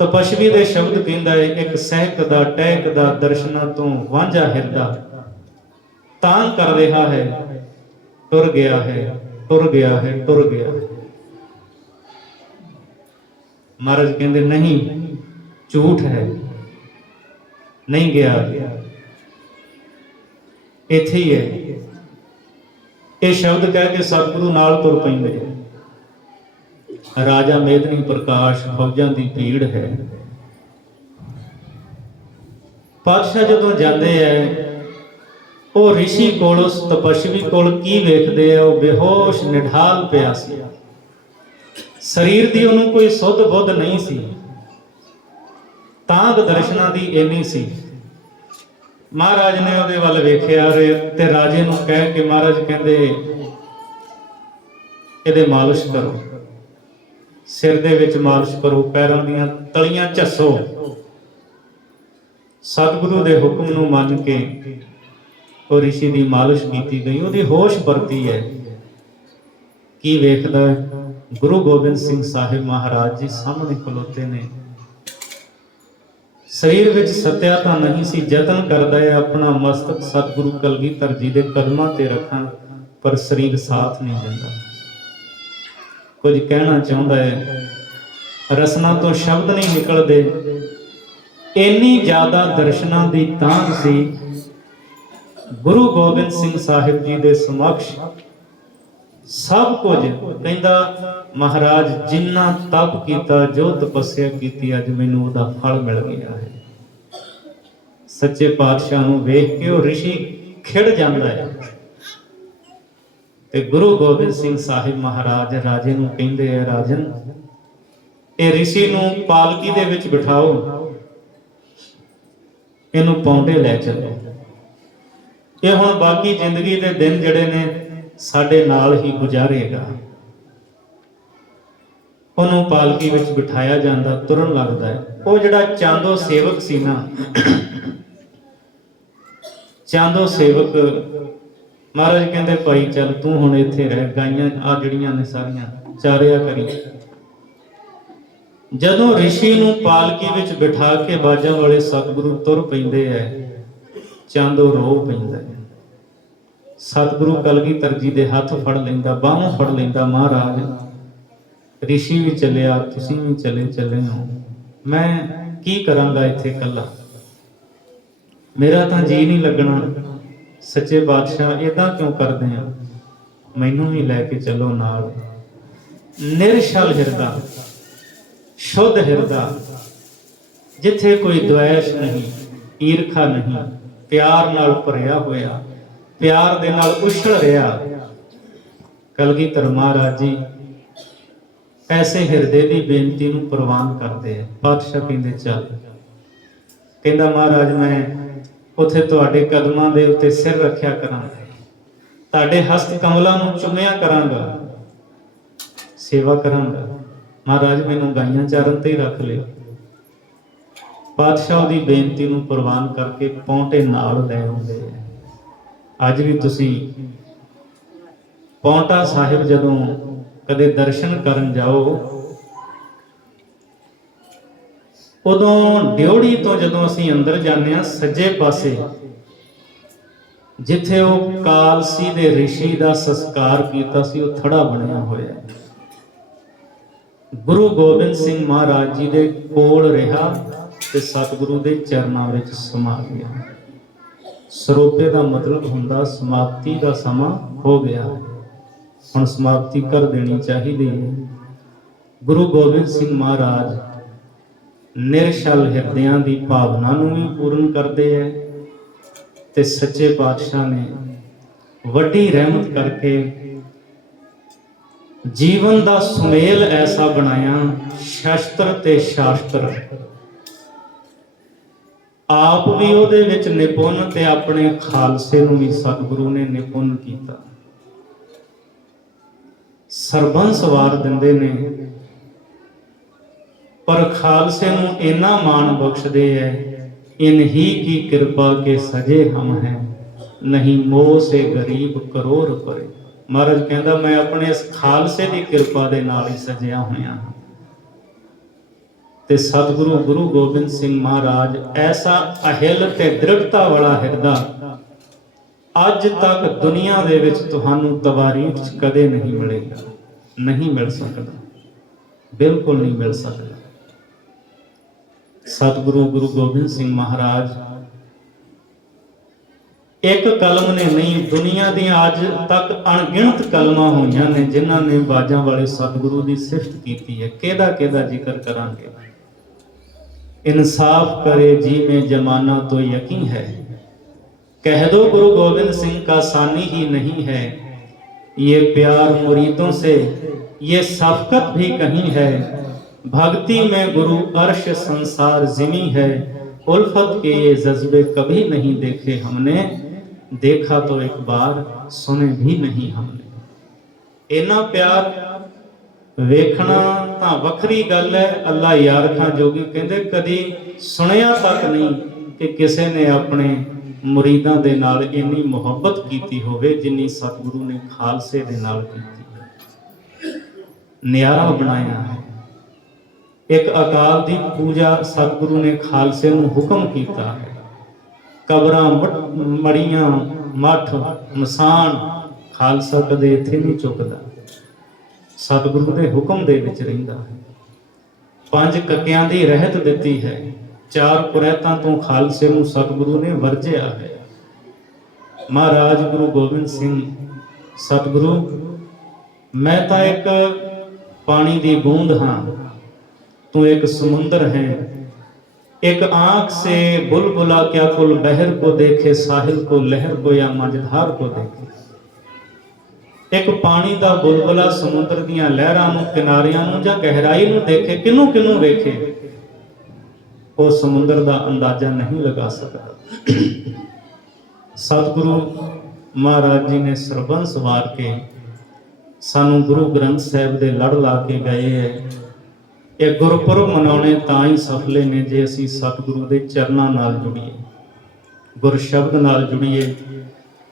ਤਪਸਵੀ ਦੇ ਸ਼ਬਦ ਕਹਿੰਦਾ ਹੈ, ਇੱਕ ਸਹਿਕਦਾ ਟਹਿਕਦਾ ਦਰਸ਼ਨਾਂ ਤੋਂ ਵਾਂਝਾ ਹਿਰਦਾ ਤਾਂ ਕਰ ਰਿਹਾ ਹੈ, ਟੁਰ ਗਿਆ ਹੈ, ਟੁਰ ਗਿਆ ਹੈ, ਟੁਰ ਗਿਆ। ਮਹਾਰਾਜ ਕਹਿੰਦੇ ਨਹੀਂ, ਝੂਠ ਹੈ, ਨਹੀਂ ਗਿਆ, ਇੱਥੇ ਹੀ ਹੈ। ਇਹ ਸ਼ਬਦ ਕਹਿ ਕੇ ਸਤਿਗੁਰੂ ਨਾਲ ਤੁਰ ਪੈਂਦੇ। ਰਾਜਾ ਮੇਦਨੀ ਪ੍ਰਕਾਸ਼, ਫੌਜਾਂ ਦੀ ਭੀੜ ਹੈ। ਪਾਤਸ਼ਾਹ ਜਦੋਂ ਜਾਂਦੇ ਐ, ਉਹ ਰਿਸ਼ੀ ਕੋਲ, ਉਸ ਤਪਸਵੀ ਕੋਲ ਕੀ ਵੇਖਦੇ ਆ? ਉਹ ਬੇਹੋਸ਼ ਨਿਢਾਲ ਪਿਆ ਸੀ। ਸਰੀਰ ਦੀ ਉਹਨੂੰ ਕੋਈ ਸੁੱਧ ਬੁੱਧ ਨਹੀਂ ਸੀ, ਤਾਂਘ ਦਰਸ਼ਨਾਂ ਦੀ ਇੰਨੀ ਸੀ। ਮਹਾਰਾਜ ਨੇ ਉਹਦੇ ਵੱਲ ਵੇਖਿਆ ਤੇ ਰਾਜੇ ਨੂੰ ਕਹਿ ਕੇ ਮਹਾਰਾਜ ਕਹਿੰਦੇ ਇਹਦੇ ਮਾਲਿਸ਼ ਕਰੋ, ਸਿਰ ਦੇ ਵਿੱਚ ਮਾਲਿਸ਼ ਕਰੋ, ਪੈਰਾਂ ਦੀਆਂ ਤਲੀਆਂ ਝੱਸੋ। ਸਤਿਗੁਰੂ ਦੇ ਹੁਕਮ ਨੂੰ ਮੰਨ ਕੇ ਉਹ ਰਿਸ਼ੀ ਦੀ ਮਾਲਿਸ਼ ਕੀਤੀ ਗਈ। ਉਹਦੀ ਹੋਸ਼ ਪਰਤੀ ਹੈ। ਕੀ ਵੇਖਦਾ? ਗੁਰੂ ਗੋਬਿੰਦ ਸਿੰਘ ਸਾਹਿਬ ਮਹਾਰਾਜ ਜੀ ਸਾਹਮਣੇ ਖਲੋਤੇ ਨੇ। ਸਰੀਰ ਵਿੱਚ ਸੱਤਿਆ ਤਾਂ ਨਹੀਂ ਸੀ, ਯਤਨ ਕਰਦਾ ਹੈ ਆਪਣਾ ਮਸਤਕ ਸਤਿਗੁਰੂ ਕਲਗੀਧਰ ਜੀ ਦੇ ਕਦਮਾਂ ਤੇ ਰੱਖਾਂ, ਪਰ ਸਰੀਰ ਸਾਥ ਨਹੀਂ ਦਿੰਦਾ। ਕੁਝ ਕਹਿਣਾ ਚਾਹੁੰਦਾ ਹੈ, ਰਸਨਾ ਤੋਂ ਸ਼ਬਦ ਨਹੀਂ ਨਿਕਲਦੇ। ਇੰਨੀ ਜ਼ਿਆਦਾ ਦਰਸ਼ਨਾਂ ਦੀ ਤਾਂਘ ਸੀ। ਗੁਰੂ ਗੋਬਿੰਦ ਸਿੰਘ ਸਾਹਿਬ ਜੀ ਦੇ ਸਮਕਸ਼ ਸਭ ਕੁਝ ਕਹਿੰਦਾ, ਮਹਾਰਾਜ ਜਿੰਨਾ ਤਪ ਕੀਤਾ, ਜੋ ਤਪੱਸਿਆ ਕੀਤੀ, ਅੱਜ ਮੈਨੂੰ ਉਹਦਾ ਫਲ ਮਿਲ ਗਿਆ ਹੈ। ਸੱਚੇ ਪਾਤਸ਼ਾਹ ਨੂੰ ਵੇਖ ਕੇ ਉਹ ਰਿਸ਼ੀ ਖਿੜ ਜਾਂਦਾ ਹੈ। ਤੇ ਗੁਰੂ ਗੋਬਿੰਦ ਸਿੰਘ ਸਾਹਿਬ ਮਹਾਰਾਜ ਰਾਜੇ ਨੂੰ ਕਹਿੰਦੇ ਆ, ਰਾਜਨ ਇਹ ਰਿਸ਼ੀ ਨੂੰ ਪਾਲਕੀ ਦੇ ਵਿੱਚ ਬਿਠਾਓ, ਇਹਨੂੰ ਪੌਂਡੇ ਲੈ ਚੱਲੋ। ਇਹ ਹੁਣ ਬਾਕੀ ਜ਼ਿੰਦਗੀ ਦੇ ਦਿਨ ਜਿਹੜੇ ਨੇ ਸਾਡੇ ਨਾਲ ਹੀ ਗੁਜ਼ਾਰੇਗਾ। ਉਹਨੂੰ ਪਾਲਕੀ ਵਿੱਚ ਬਿਠਾਇਆ ਜਾਂਦਾ, ਤੁਰਨ ਲੱਗਦਾ ਹੈ। ਉਹ ਜਿਹੜਾ ਚਾਂਦੋ ਸੇਵਕ ਸੀ ਨਾ, ਚਾਂਦੋ ਸੇਵਕ, ਮਹਾਰਾਜ ਕਹਿੰਦੇ ਭਾਈ ਚੱਲ ਤੂੰ ਹੁਣ ਇੱਥੇ ਰਹਿ, ਗਾਈਆਂ ਆ ਜਿਹੜੀਆਂ ਨੇ ਸਾਰੀਆਂ ਚਾਰਿਆ ਕਰੀ। ਜਦੋਂ ਰਿਸ਼ੀ ਨੂੰ ਪਾਲਕੀ ਵਿੱਚ ਬਿਠਾ ਕੇ ਬਾਜਾਂ ਵਾਲੇ ਸਤਿਗੁਰੂ ਤੁਰ ਪੈਂਦੇ ਐ, ਚਾਂਦੋ ਰੋ ਪੈਂਦਾ ਹੈ। ਸਤਿਗੁਰੂ ਕਲਗੀਧਰ ਜੀ ਦੇ ਹੱਥ ਫੜ ਲੈਂਦਾ, ਬਾਹੋਂ ਫੜ ਲੈਂਦਾ, ਮਹਾਰਾਜ ਰਿਸ਼ੀ ਵੀ ਚੱਲਿਆ, ਤੁਸੀਂ ਵੀ ਚੱਲੇ ਹੋ, ਮੈਂ ਕੀ ਕਰਾਂਗਾ ਇੱਥੇ ਇਕੱਲਾ, ਮੇਰਾ ਤਾਂ ਜੀ ਨਹੀਂ ਲੱਗਣਾ। ਸੱਚੇ ਪਾਤਸ਼ਾਹ ਏਦਾਂ ਕਿਉਂ ਕਰਦੇ ਆ, ਮੈਨੂੰ ਵੀ ਲੈ ਕੇ ਚੱਲੋ ਨਾਲ। ਨਿਰਛਲ ਹਿਰਦਾ, ਸ਼ੁੱਧ ਹਿਰਦਾ, ਜਿੱਥੇ ਕੋਈ ਦੁਆਇਸ਼ ਨਹੀਂ, ਈਰਖਾ ਨਹੀਂ, ਪਿਆਰ ਨਾਲ ਭਰਿਆ ਹੋਇਆ, ਪਿਆਰ ਦੇ ਨਾਲ ਉਛਲ ਰਿਹਾ। ਕਲਗੀਧਰ ਮਹਾਰਾਜ ਜੀ ਐਸੇ ਹਿਰਦੇ ਦੀ ਬੇਨਤੀ ਨੂੰ ਪ੍ਰਵਾਨ ਕਰਦੇ ਆ। ਪਾਤਸ਼ਾਹ ਕਹਿੰਦੇ ਚੱਲ, ਕਹਿੰਦਾ ਮਹਾਰਾਜ ਮੈਂ ਉੱਥੇ ਤੁਹਾਡੇ ਕਦਮਾਂ ਦੇ ਉੱਤੇ ਸਿਰ ਰੱਖਿਆ ਕਰਾਂਗਾ, ਤੁਹਾਡੇ ਹਸਤ ਕਮਲਾਂ ਨੂੰ ਚੁੰਮਿਆ ਕਰਾਂਗਾ, ਸੇਵਾ ਕਰਾਂਗਾ। ਮਹਾਰਾਜ ਮੈਨੂੰ ਗਾਈਆਂ ਚਾਰਨ ਤੇ ਹੀ ਰੱਖ ਲਿਓ। ਪਾਤਸ਼ਾਹ ਉਹਦੀ ਬੇਨਤੀ ਨੂੰ ਪ੍ਰਵਾਨ ਕਰਕੇ ਪੌਂਟੇ ਨਾਲ ਲੈ ਆਉਂਦੇ ਆ। ਅੱਜ ਵੀ ਤੁਸੀਂ ਪੌਂਟਾ ਸਾਹਿਬ ਜਦੋਂ ਕਦੇ ਦਰਸ਼ਨ ਕਰਨ ਜਾਓ, ਉਦੋਂ ਡਿਉੜੀ ਤੋਂ ਜਦੋਂ ਅਸੀਂ ਅੰਦਰ ਜਾਂਦੇ ਹਾਂ, ਸੱਜੇ ਪਾਸੇ ਜਿੱਥੇ ਉਹ ਕਾਲਸੀ ਦੇ ਰਿਸ਼ੀ ਦਾ ਸੰਸਕਾਰ ਕੀਤਾ ਸੀ, ਉਹ ਥੜਾ ਬਣਿਆ ਹੋਇਆ ਗੁਰੂ ਗੋਬਿੰਦ ਸਿੰਘ ਮਹਾਰਾਜ ਜੀ ਦੇ ਕੋਲ ਰਿਹਾ ਤੇ ਸਤਿਗੁਰੂ ਦੇ ਚਰਨਾਂ ਵਿੱਚ ਸਮਾ ਗਿਆ। ਸਰੋਪੇ ਦਾ ਮਤਲਬ ਹੁੰਦਾ ਸਮਾਪਤੀ ਦਾ ਸਮਾਂ ਹੋ ਗਿਆ, ਹੁਣ ਸਮਾਪਤੀ ਕਰ ਦੇਣੀ ਚਾਹੀਦੀ ਹੈ। ਗੁਰੂ ਗੋਬਿੰਦ ਸਿੰਘ ਮਹਾਰਾਜ ਨਿਰਛਲ ਹਿਰਦਿਆਂ ਦੀ ਭਾਵਨਾ ਨੂੰ ਵੀ ਪੂਰਨ ਕਰਦੇ ਹੈ ਤੇ ਸੱਚੇ ਪਾਤਸ਼ਾਹ ਨੇ ਵੱਡੀ ਰਹਿਮਤ ਕਰਕੇ ਜੀਵਨ ਦਾ ਸੁਮੇਲ ਐਸਾ ਬਣਾਇਆ, ਸ਼ਸਤਰ ਤੇ ਸ਼ਾਸਤਰ, ਆਪ ਵੀ ਉਹਦੇ ਵਿੱਚ ਨਿਪੁੰਨ ਤੇ ਆਪਣੇ ਖਾਲਸੇ ਨੂੰ ਵੀ ਸਤਿਗੁਰੂ ਨੇ ਨਿਪੁੰਨ ਕੀਤਾ। ਸਰਬੰਸ ਵਾਰ ਦਿੰਦੇ ਨੇ, ਪਰ ਖਾਲਸੇ ਨੂੰ ਇੰਨਾ ਮਾਣ ਬਖਸ਼ਦੇ ਐ, ਇਨਹੀ ਕੀ ਕਿਰਪਾ ਕੇ ਸਜੇ ਹਮ ਹੈ, ਨਹੀਂ ਮੋਹ ਸੇ ਗਰੀਬ ਕਰੋੜ ਪਰੇ। ਮਹਾਰਾਜ ਕਹਿੰਦਾ ਮੈਂ ਆਪਣੇ ਇਸ ਖਾਲਸੇ ਦੀ ਕਿਰਪਾ ਦੇ ਨਾਲ ਹੀ ਸਜਿਆ ਹੋਇਆ ਹਾਂ। ਤੇ ਸਤਿਗੁਰੂ ਗੁਰੂ ਗੋਬਿੰਦ ਸਿੰਘ ਮਹਾਰਾਜ ਐਸਾ ਅਹਿਲ ਤੇ ਦ੍ਰਿੜਤਾ ਵਾਲਾ ਹਿਰਦਾ ਅੱਜ ਤੱਕ ਦੁਨੀਆ ਦੇ ਵਿੱਚ ਤੁਹਾਨੂੰ ਤਵਾਰੀਖ 'ਚ ਕਦੇ ਨਹੀਂ ਮਿਲੇਗਾ, ਨਹੀਂ ਮਿਲ ਸਕਦਾ, ਬਿਲਕੁਲ ਨਹੀਂ ਮਿਲ ਸਕਦਾ। ਸਤਿਗੁਰੂ ਗੁਰੂ ਗੋਬਿੰਦ ਸਿੰਘ ਮਹਾਰਾਜ ਇੱਕ ਕਲਮ ਨੇ ਨਹੀਂ, ਦੁਨੀਆ ਦੀਆਂ ਅੱਜ ਤੱਕ ਅਣਗਿਣਤ ਕਲਮਾਂ ਹੋਈਆਂ ਨੇ ਜਿਨ੍ਹਾਂ ਨੇ ਬਾਜਾਂ ਵਾਲੇ ਸਤਿਗੁਰੂ ਦੀ ਸਿਫਤ ਕੀਤੀ ਹੈ। ਕਿਹਦਾ ਕਿਹਦਾ ਜ਼ਿਕਰ ਕਰਾਂਗੇ। इंसाफ करे जी में जमाना तो यकीन है, कह दो गुरु गोविंद सिंह का सानी ही नहीं है, ये प्यार मुरीदों से ये शफकत भी कहीं है, भक्ति में गुरु अर्श संसार जिमी है, उल्फत के ये जज्बे कभी नहीं देखे हमने, देखा तो एक बार सुने भी नहीं हमने। इन्ना प्यार ਵੇਖਣਾ ਤਾਂ ਵੱਖਰੀ ਗੱਲ ਹੈ। ਅੱਲਾ ਯਾਰ ਖਾਂ ਜੋਗੀ ਕਹਿੰਦੇ ਕਦੀ ਸੁਣਿਆ ਤੱਕ ਨਹੀਂ ਕਿ ਕਿਸੇ ਨੇ ਆਪਣੇ ਮੁਰੀਦਾਂ ਦੇ ਨਾਲ ਇੰਨੀ ਮੁਹੱਬਤ ਕੀਤੀ ਹੋਵੇ ਜਿੰਨੀ ਸਤਿਗੁਰੂ ਨੇ ਖਾਲਸੇ ਦੇ ਨਾਲ ਕੀਤੀ ਹੈ। ਨਿਆਰਾ ਬਣਾਇਆ ਹੈ। ਇੱਕ ਅਕਾਲ ਦੀ ਪੂਜਾ ਸਤਿਗੁਰੂ ਨੇ ਖਾਲਸੇ ਨੂੰ ਹੁਕਮ ਕੀਤਾ ਹੈ। ਕਬਰਾਂ ਮੜੀਆਂ ਮੱਠ ਮਸਾਨ ਖਾਲਸਾ ਕਦੇ ਇੱਥੇ ਨਹੀਂ ਚੁੱਕਦਾ, ਸਤਿਗੁਰੂ ਦੇ ਹੁਕਮ ਦੇ ਵਿੱਚ ਰਹਿੰਦਾ ਹੈ। 5 ਕੱਕਿਆਂ ਦੀ ਰਹਿਤ ਦਿੱਤੀ ਹੈ, 4 ਕੁਰੈਤਾਂ ਤੋਂ ਖਾਲਸੇ ਨੂੰ ਸਤਿਗੁਰੂ ਨੇ ਵਰਜਿਆ ਹੈ। ਮਹਾਰਾਜ ਗੁਰੂ ਗੋਬਿੰਦ ਸਿੰਘ ਸਤਿਗੁਰੂ, ਮੈਂ ਤਾਂ ਇੱਕ ਪਾਣੀ ਦੀ ਬੂੰਦ ਹਾਂ, ਤੂੰ ਇੱਕ ਸਮੁੰਦਰ ਹੈ, एक आंख से बुलबुला क्या कुल बहर को देखे, साहिल को लहर को या मझधार को देखे। एक पानी दा बुलबुला समुद्र दियां लहरां नूं, किनारियां नूं जां गहराई नूं देखे, किनू किनू वेखे, वो समुद्र दा अंदाजा नहीं लगा सकता। सतगुरु महाराज जी ने सरबंस वार के सानू गुरु ग्रंथ साहिब दे लड़ ला के गए है। ये गुरपुरब मनाने तां ही सफले ने जे असी सतगुरु के चरणों नाल जुड़िए, गुर शब्द नाल जुड़िए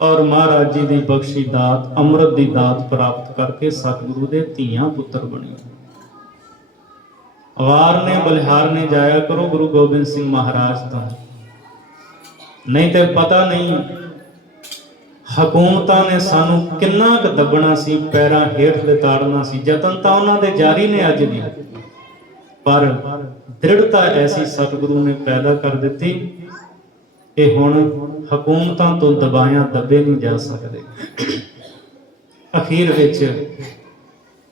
और महाराज जी की बख्शी दात अमृत की दात प्राप्त करके सतगुरु के धीआं पुत्र बने। वार ने बलिहार ने जाया करो गुरु गोबिंद सिंह महाराज तो, नहीं तो पता नहीं हकूमत ने सानू किन्ना क दबना सी, पैरां हेठ लिताड़ना सी। जतन तो उन्होंने जारी ने अज भी, पर दृढ़ता ऐसी सतगुरु ने पैदा कर दी कि हुण हकूमतां तो दबाया दबे नहीं जा सकते। अखीर विच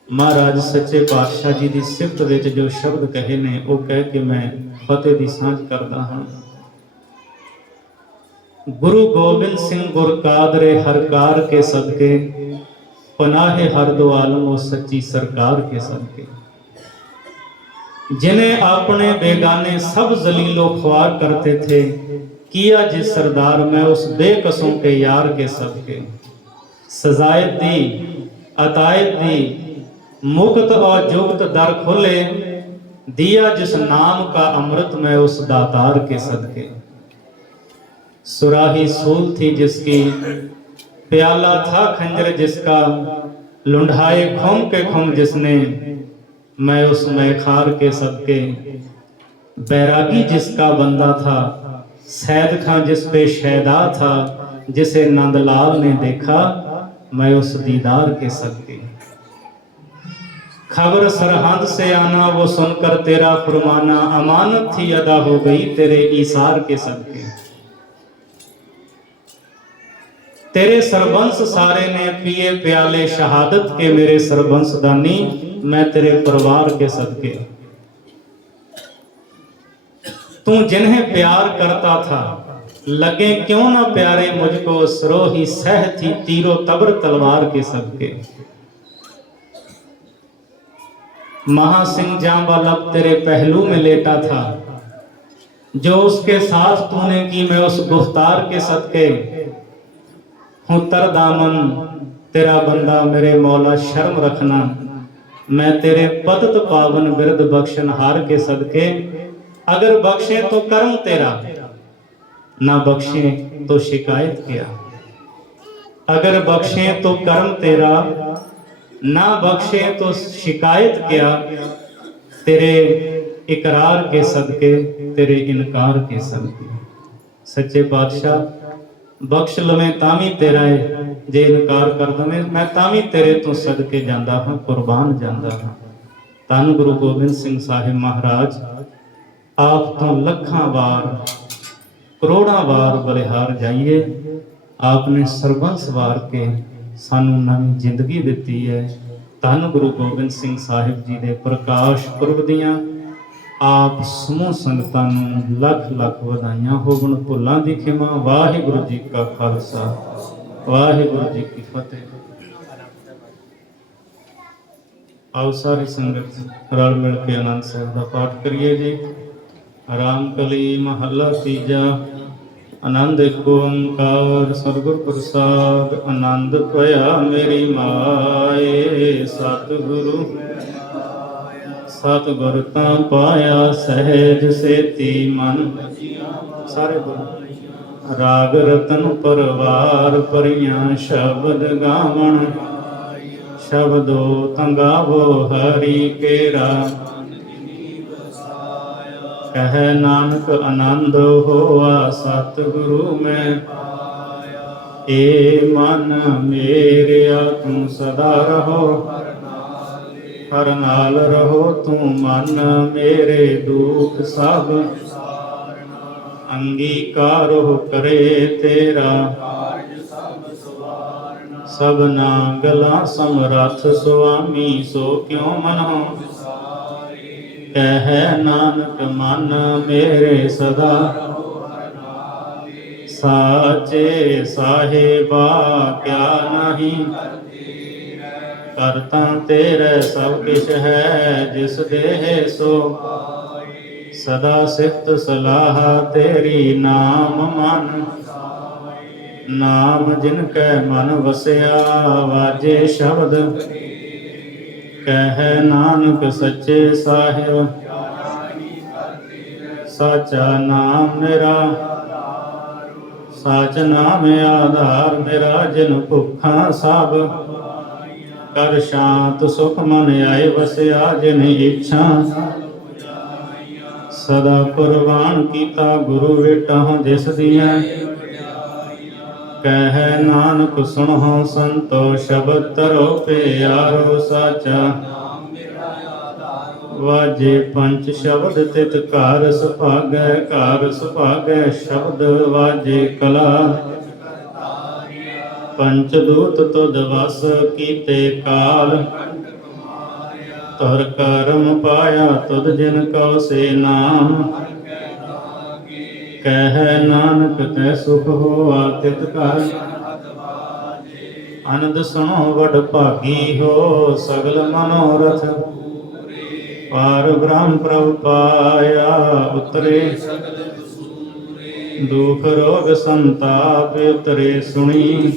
महाराज सच्चे पातशाह जी की सिफत विच जो शब्द कहे ने वो कह के मैं फतेह की सांझ करदा हाँ। गुरु गोबिंद सिंह गुर कादरे हरकार के सदके, पनाहे हर दो आलम वो सच्ची सरकार के सदके। जिन्हें अपने बेगाने सब जलीलो ख्वार करते थे, किया जिस सरदार में उस बेकसों के यार के सदके। सजाए दी अतायत दी मुक्त और जुगत दर खोले, दिया जिस नाम का अमृत में उस दातार के सदके। सुराही सूल थी जिसकी, प्याला था खंजर जिसका, लुंढाए खुम के खुम जिसने, मैं उस मैखार के सदके। बैरागी जिसका बंदा था, सैद खां जिस पे शैदा था, जिसे नंदलाल ने देखा, मैं उस दीदार के सदके। खबर सरहद से आना वो सुनकर तेरा फरमाना, अमानत थी अदा हो गई तेरे ईसार के सदके। तेरे सरबंस सारे ने पिए प्याले शहादत के, मेरे सरबंस दानी मैं तेरे परिवार के सदके। तू जिन्हें प्यार करता था लगे क्यों ना प्यारे मुझको, सरोही सह थी तीरो तबर तलवार के सदके। महासिंह जांबालब तेरे पहलू में लेटा था, जो उसके साथ तूने की मैं उस गुफ्तार के सदके। हूँ तर दामन तेरा बंदा मेरे मौला शर्म रखना, मैं तेरे पतत पावन बिरद बख्शन हार के सदके। अगर बख्शे तो कर्म तेरा, ना बख्शे तो शिकायत किया। अगर बख्शे तो कर्म तेरा, ना बख्शे तो शिकायत क्या। तेरे इकरार के सदके, तेरे इनकार के सदके। सच्चे पातशाह बख्श लवें तामी तेरा है, जे इनकार कर दवें मैं तामी तेरे तो सदके जांदा हां, कुर्बान जांदा हां। धन गुरु गोबिंद सिंह साहिब महाराज आप तो लखां वार करोड़ां वार बलिहार जाइए, आपने सरबंस वार के सानू नवी जिंदगी दिती है। धन गुरु गोबिंद सिंह साहिब जी दे प्रकाश पुरब दियां आप समूह संगतां नूं लख लख वधाइयां होवन। भुल्लां दी खिमा। वाहिगुरू जी का खालसा, वाहिगुरू जी की फतेह। आओ सारी संगत रल मिल के आनंद साहिब का पाठ करिए जी। राम कली महला तीजा। आनंद एक ओंकार सतगुर प्रसाद, आनंद पया मेरी माए। सतगुरु सतगुर तां पाया सहज सेती मन, सारे बोल। राग रतन परवार परियां शब्द गावण, शब्दो तंगावो हरि केरा। कह नानक आनंद होआ सतगुरु में, ए मन मेरिया तुम सदा रहो। हर नाल रहो तू मन मेरे दुख सब, अंगीकारो करे तेरा। सबना गला समरथ स्वामी सो क्यों मनो। कह नानक मन मेरे सदा, साचे साहिबा क्या नहीं। करता तेरे सब किश है जिस देह सो, सदा सिफत सलाह तेरी नाम मन। ਨਾਮ ਜਿਨ ਕੈ ਮਨ ਵਸਿਆ, ਵਾਜੇ ਸ਼ਬਦ ਕਹਿ ਨਾਨਕ ਸੱਚੇ ਸਾਹਿਬ। ਸਾਚਾ ਨਾਮ ਮੇਰਾ, ਸਾਚ ਨਾਮ ਆਧਾਰ ਮੇਰਾ। ਜਿਨ ਭੁੱਖਾਂ ਸਭ ਕਰ ਸ਼ਾਂਤ, ਸੁਖ ਮਨ ਆਏ ਵਸਿਆ। ਜਿਨ ਇੱਛਾ ਸਦਾ ਕੁਰਬਾਨ ਕੀਤਾ, ਗੁਰੂ ਵੇਟਾਂ ਜਿਸ ਦੀਆਂ ਕਹਿ ਨਾਨਕ ਸੁਣਹੁ ਸੰਤੋ। ਸ਼ਬਦ ਤਰੋ ਪਿਆਰੋ ਸਾਚਾ, ਵਾਜੇ ਪੰਚ ਸ਼ਬਦ ਤਿਤ ਘਰ ਸੁਭਾਗੈ। ਘਰ ਸੁਭਾਗੈ ਸ਼ਬਦ ਵਾਜੇ ਕਲਾ, ਪੰਚ ਦੂਤ ਤੁਧ ਵਸ ਕੀਤੇ ਕਾਲ। ਤੁਰ ਕਰਮ ਪਾਇਆ ਤੁਧ ਜਿਨ ਕਉ ਸੇ ਨਾਮ, ਕਹਿ ਨਾਨਕ ਤੈ ਸੁਖ ਹੋਆ ਤਿਤ ਘਰ। ਅਨੰਦ ਸੁਣੋ ਵਡ ਭਾਗੀ ਹੋ, ਸਗਲ ਮਨੋਰਥ ਪਾਰ ਬ੍ਰਹਮ ਪ੍ਰਭ ਪਾਇਆ। ਉਤਰੇ ਦੁਖ ਰੋਗ ਸੰਤਾਪ ਉਤਰੇ ਸੁਣੀ,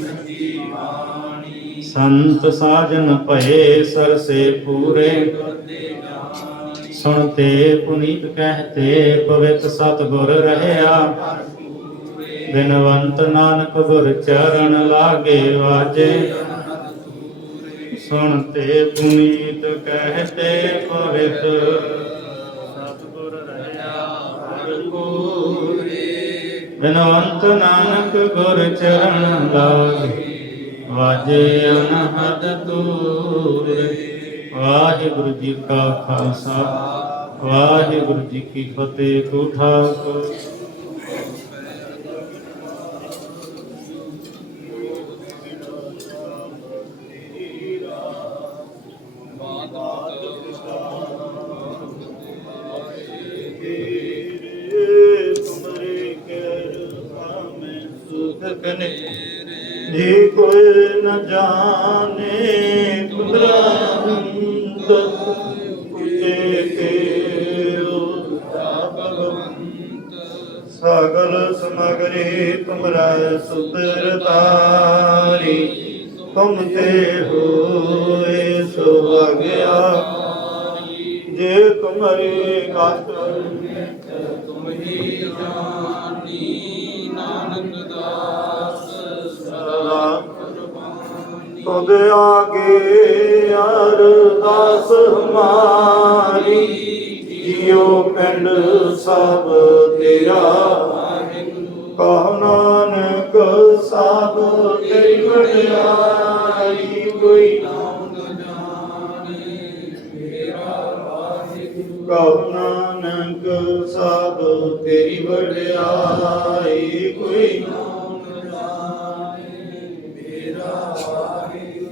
ਸੰਤ ਸਾਜਨ ਭਏ ਸਰਸੇ ਪੂਰੇ। ਸੁਣਤੇ ਪੁਨੀਤ ਕਹਤੇ ਪਵਿੱਤ ਸਤਿਗੁਰ ਰਹਿਆ, ਬਿਨਵੰਤ ਨਾਨਕ ਗੁਰ ਚਰਨ ਲਾਗੇ ਵਾਜੇ। ਸੁਣਤੇ ਪੁਨੀਤ ਕਹਤੇ ਪਵਿੱਤ ਸਤਿਗੁਰ ਰਹਿਆ ਪੂਰੇ। ਬਿਨਵੰਤ ਨਾਨਕ ਗੁਰ ਚਰਨ ਲਾਗੇ ਵਾਜੇ ਅਨਹਦ ਤੂਰੇ। ਵਾਹਿਗੁਰੂ ਜੀ ਕਾ ਖਾਲਸਾ, ਵਾਹਿਗੁਰੂ ਜੀ ਕੀ ਫਤਿਹ। ਕੋ ਠਾਕੁਰ ਜੀ ਕੋਈ ਨ ਜਾਣੇ ਕੁਦਰਤ ਸਗਲ ਸਮਗਰੀ ਤੁਮਰਾ ਸੁਤਰ ਤਾਰੀ। ਤੁਮ ਤੇ ਹੋਏ ਸੁਭਾਗਿਆ, ਜੇ ਤੁਮਰੇ ਗਤ ਤੁਮ ਹੀ ਜਾਣੀ। ਨਾਨਕ ਦਾਸ ਸਦਾ ਤੁਧ ਆਗੇ ਅਰਦਾਸ ਹਮਾਰੀ। ਜੀਉ ਪਿੰਡ ਸਭ ਤੇਰਾ, ਕਹੁ ਨਾਨਕ ਸਭ ਤੇਰੀ ਵਡਿਆਈ। ਕੋਈ ਨਾਮ ਨ ਜਾਣੇ ਮੇਰਾ ਵਾਹਿਗੁਰੂ, ਕਹੁ ਨਾਨਕ ਸਭ ਤੇਰੀ ਵਡਿਆਈ। ਕੋਈ ਨਾਮ ਨ ਜਾਣੇ ਮੇਰਾ ਵਾਹਿਗੁਰੂ।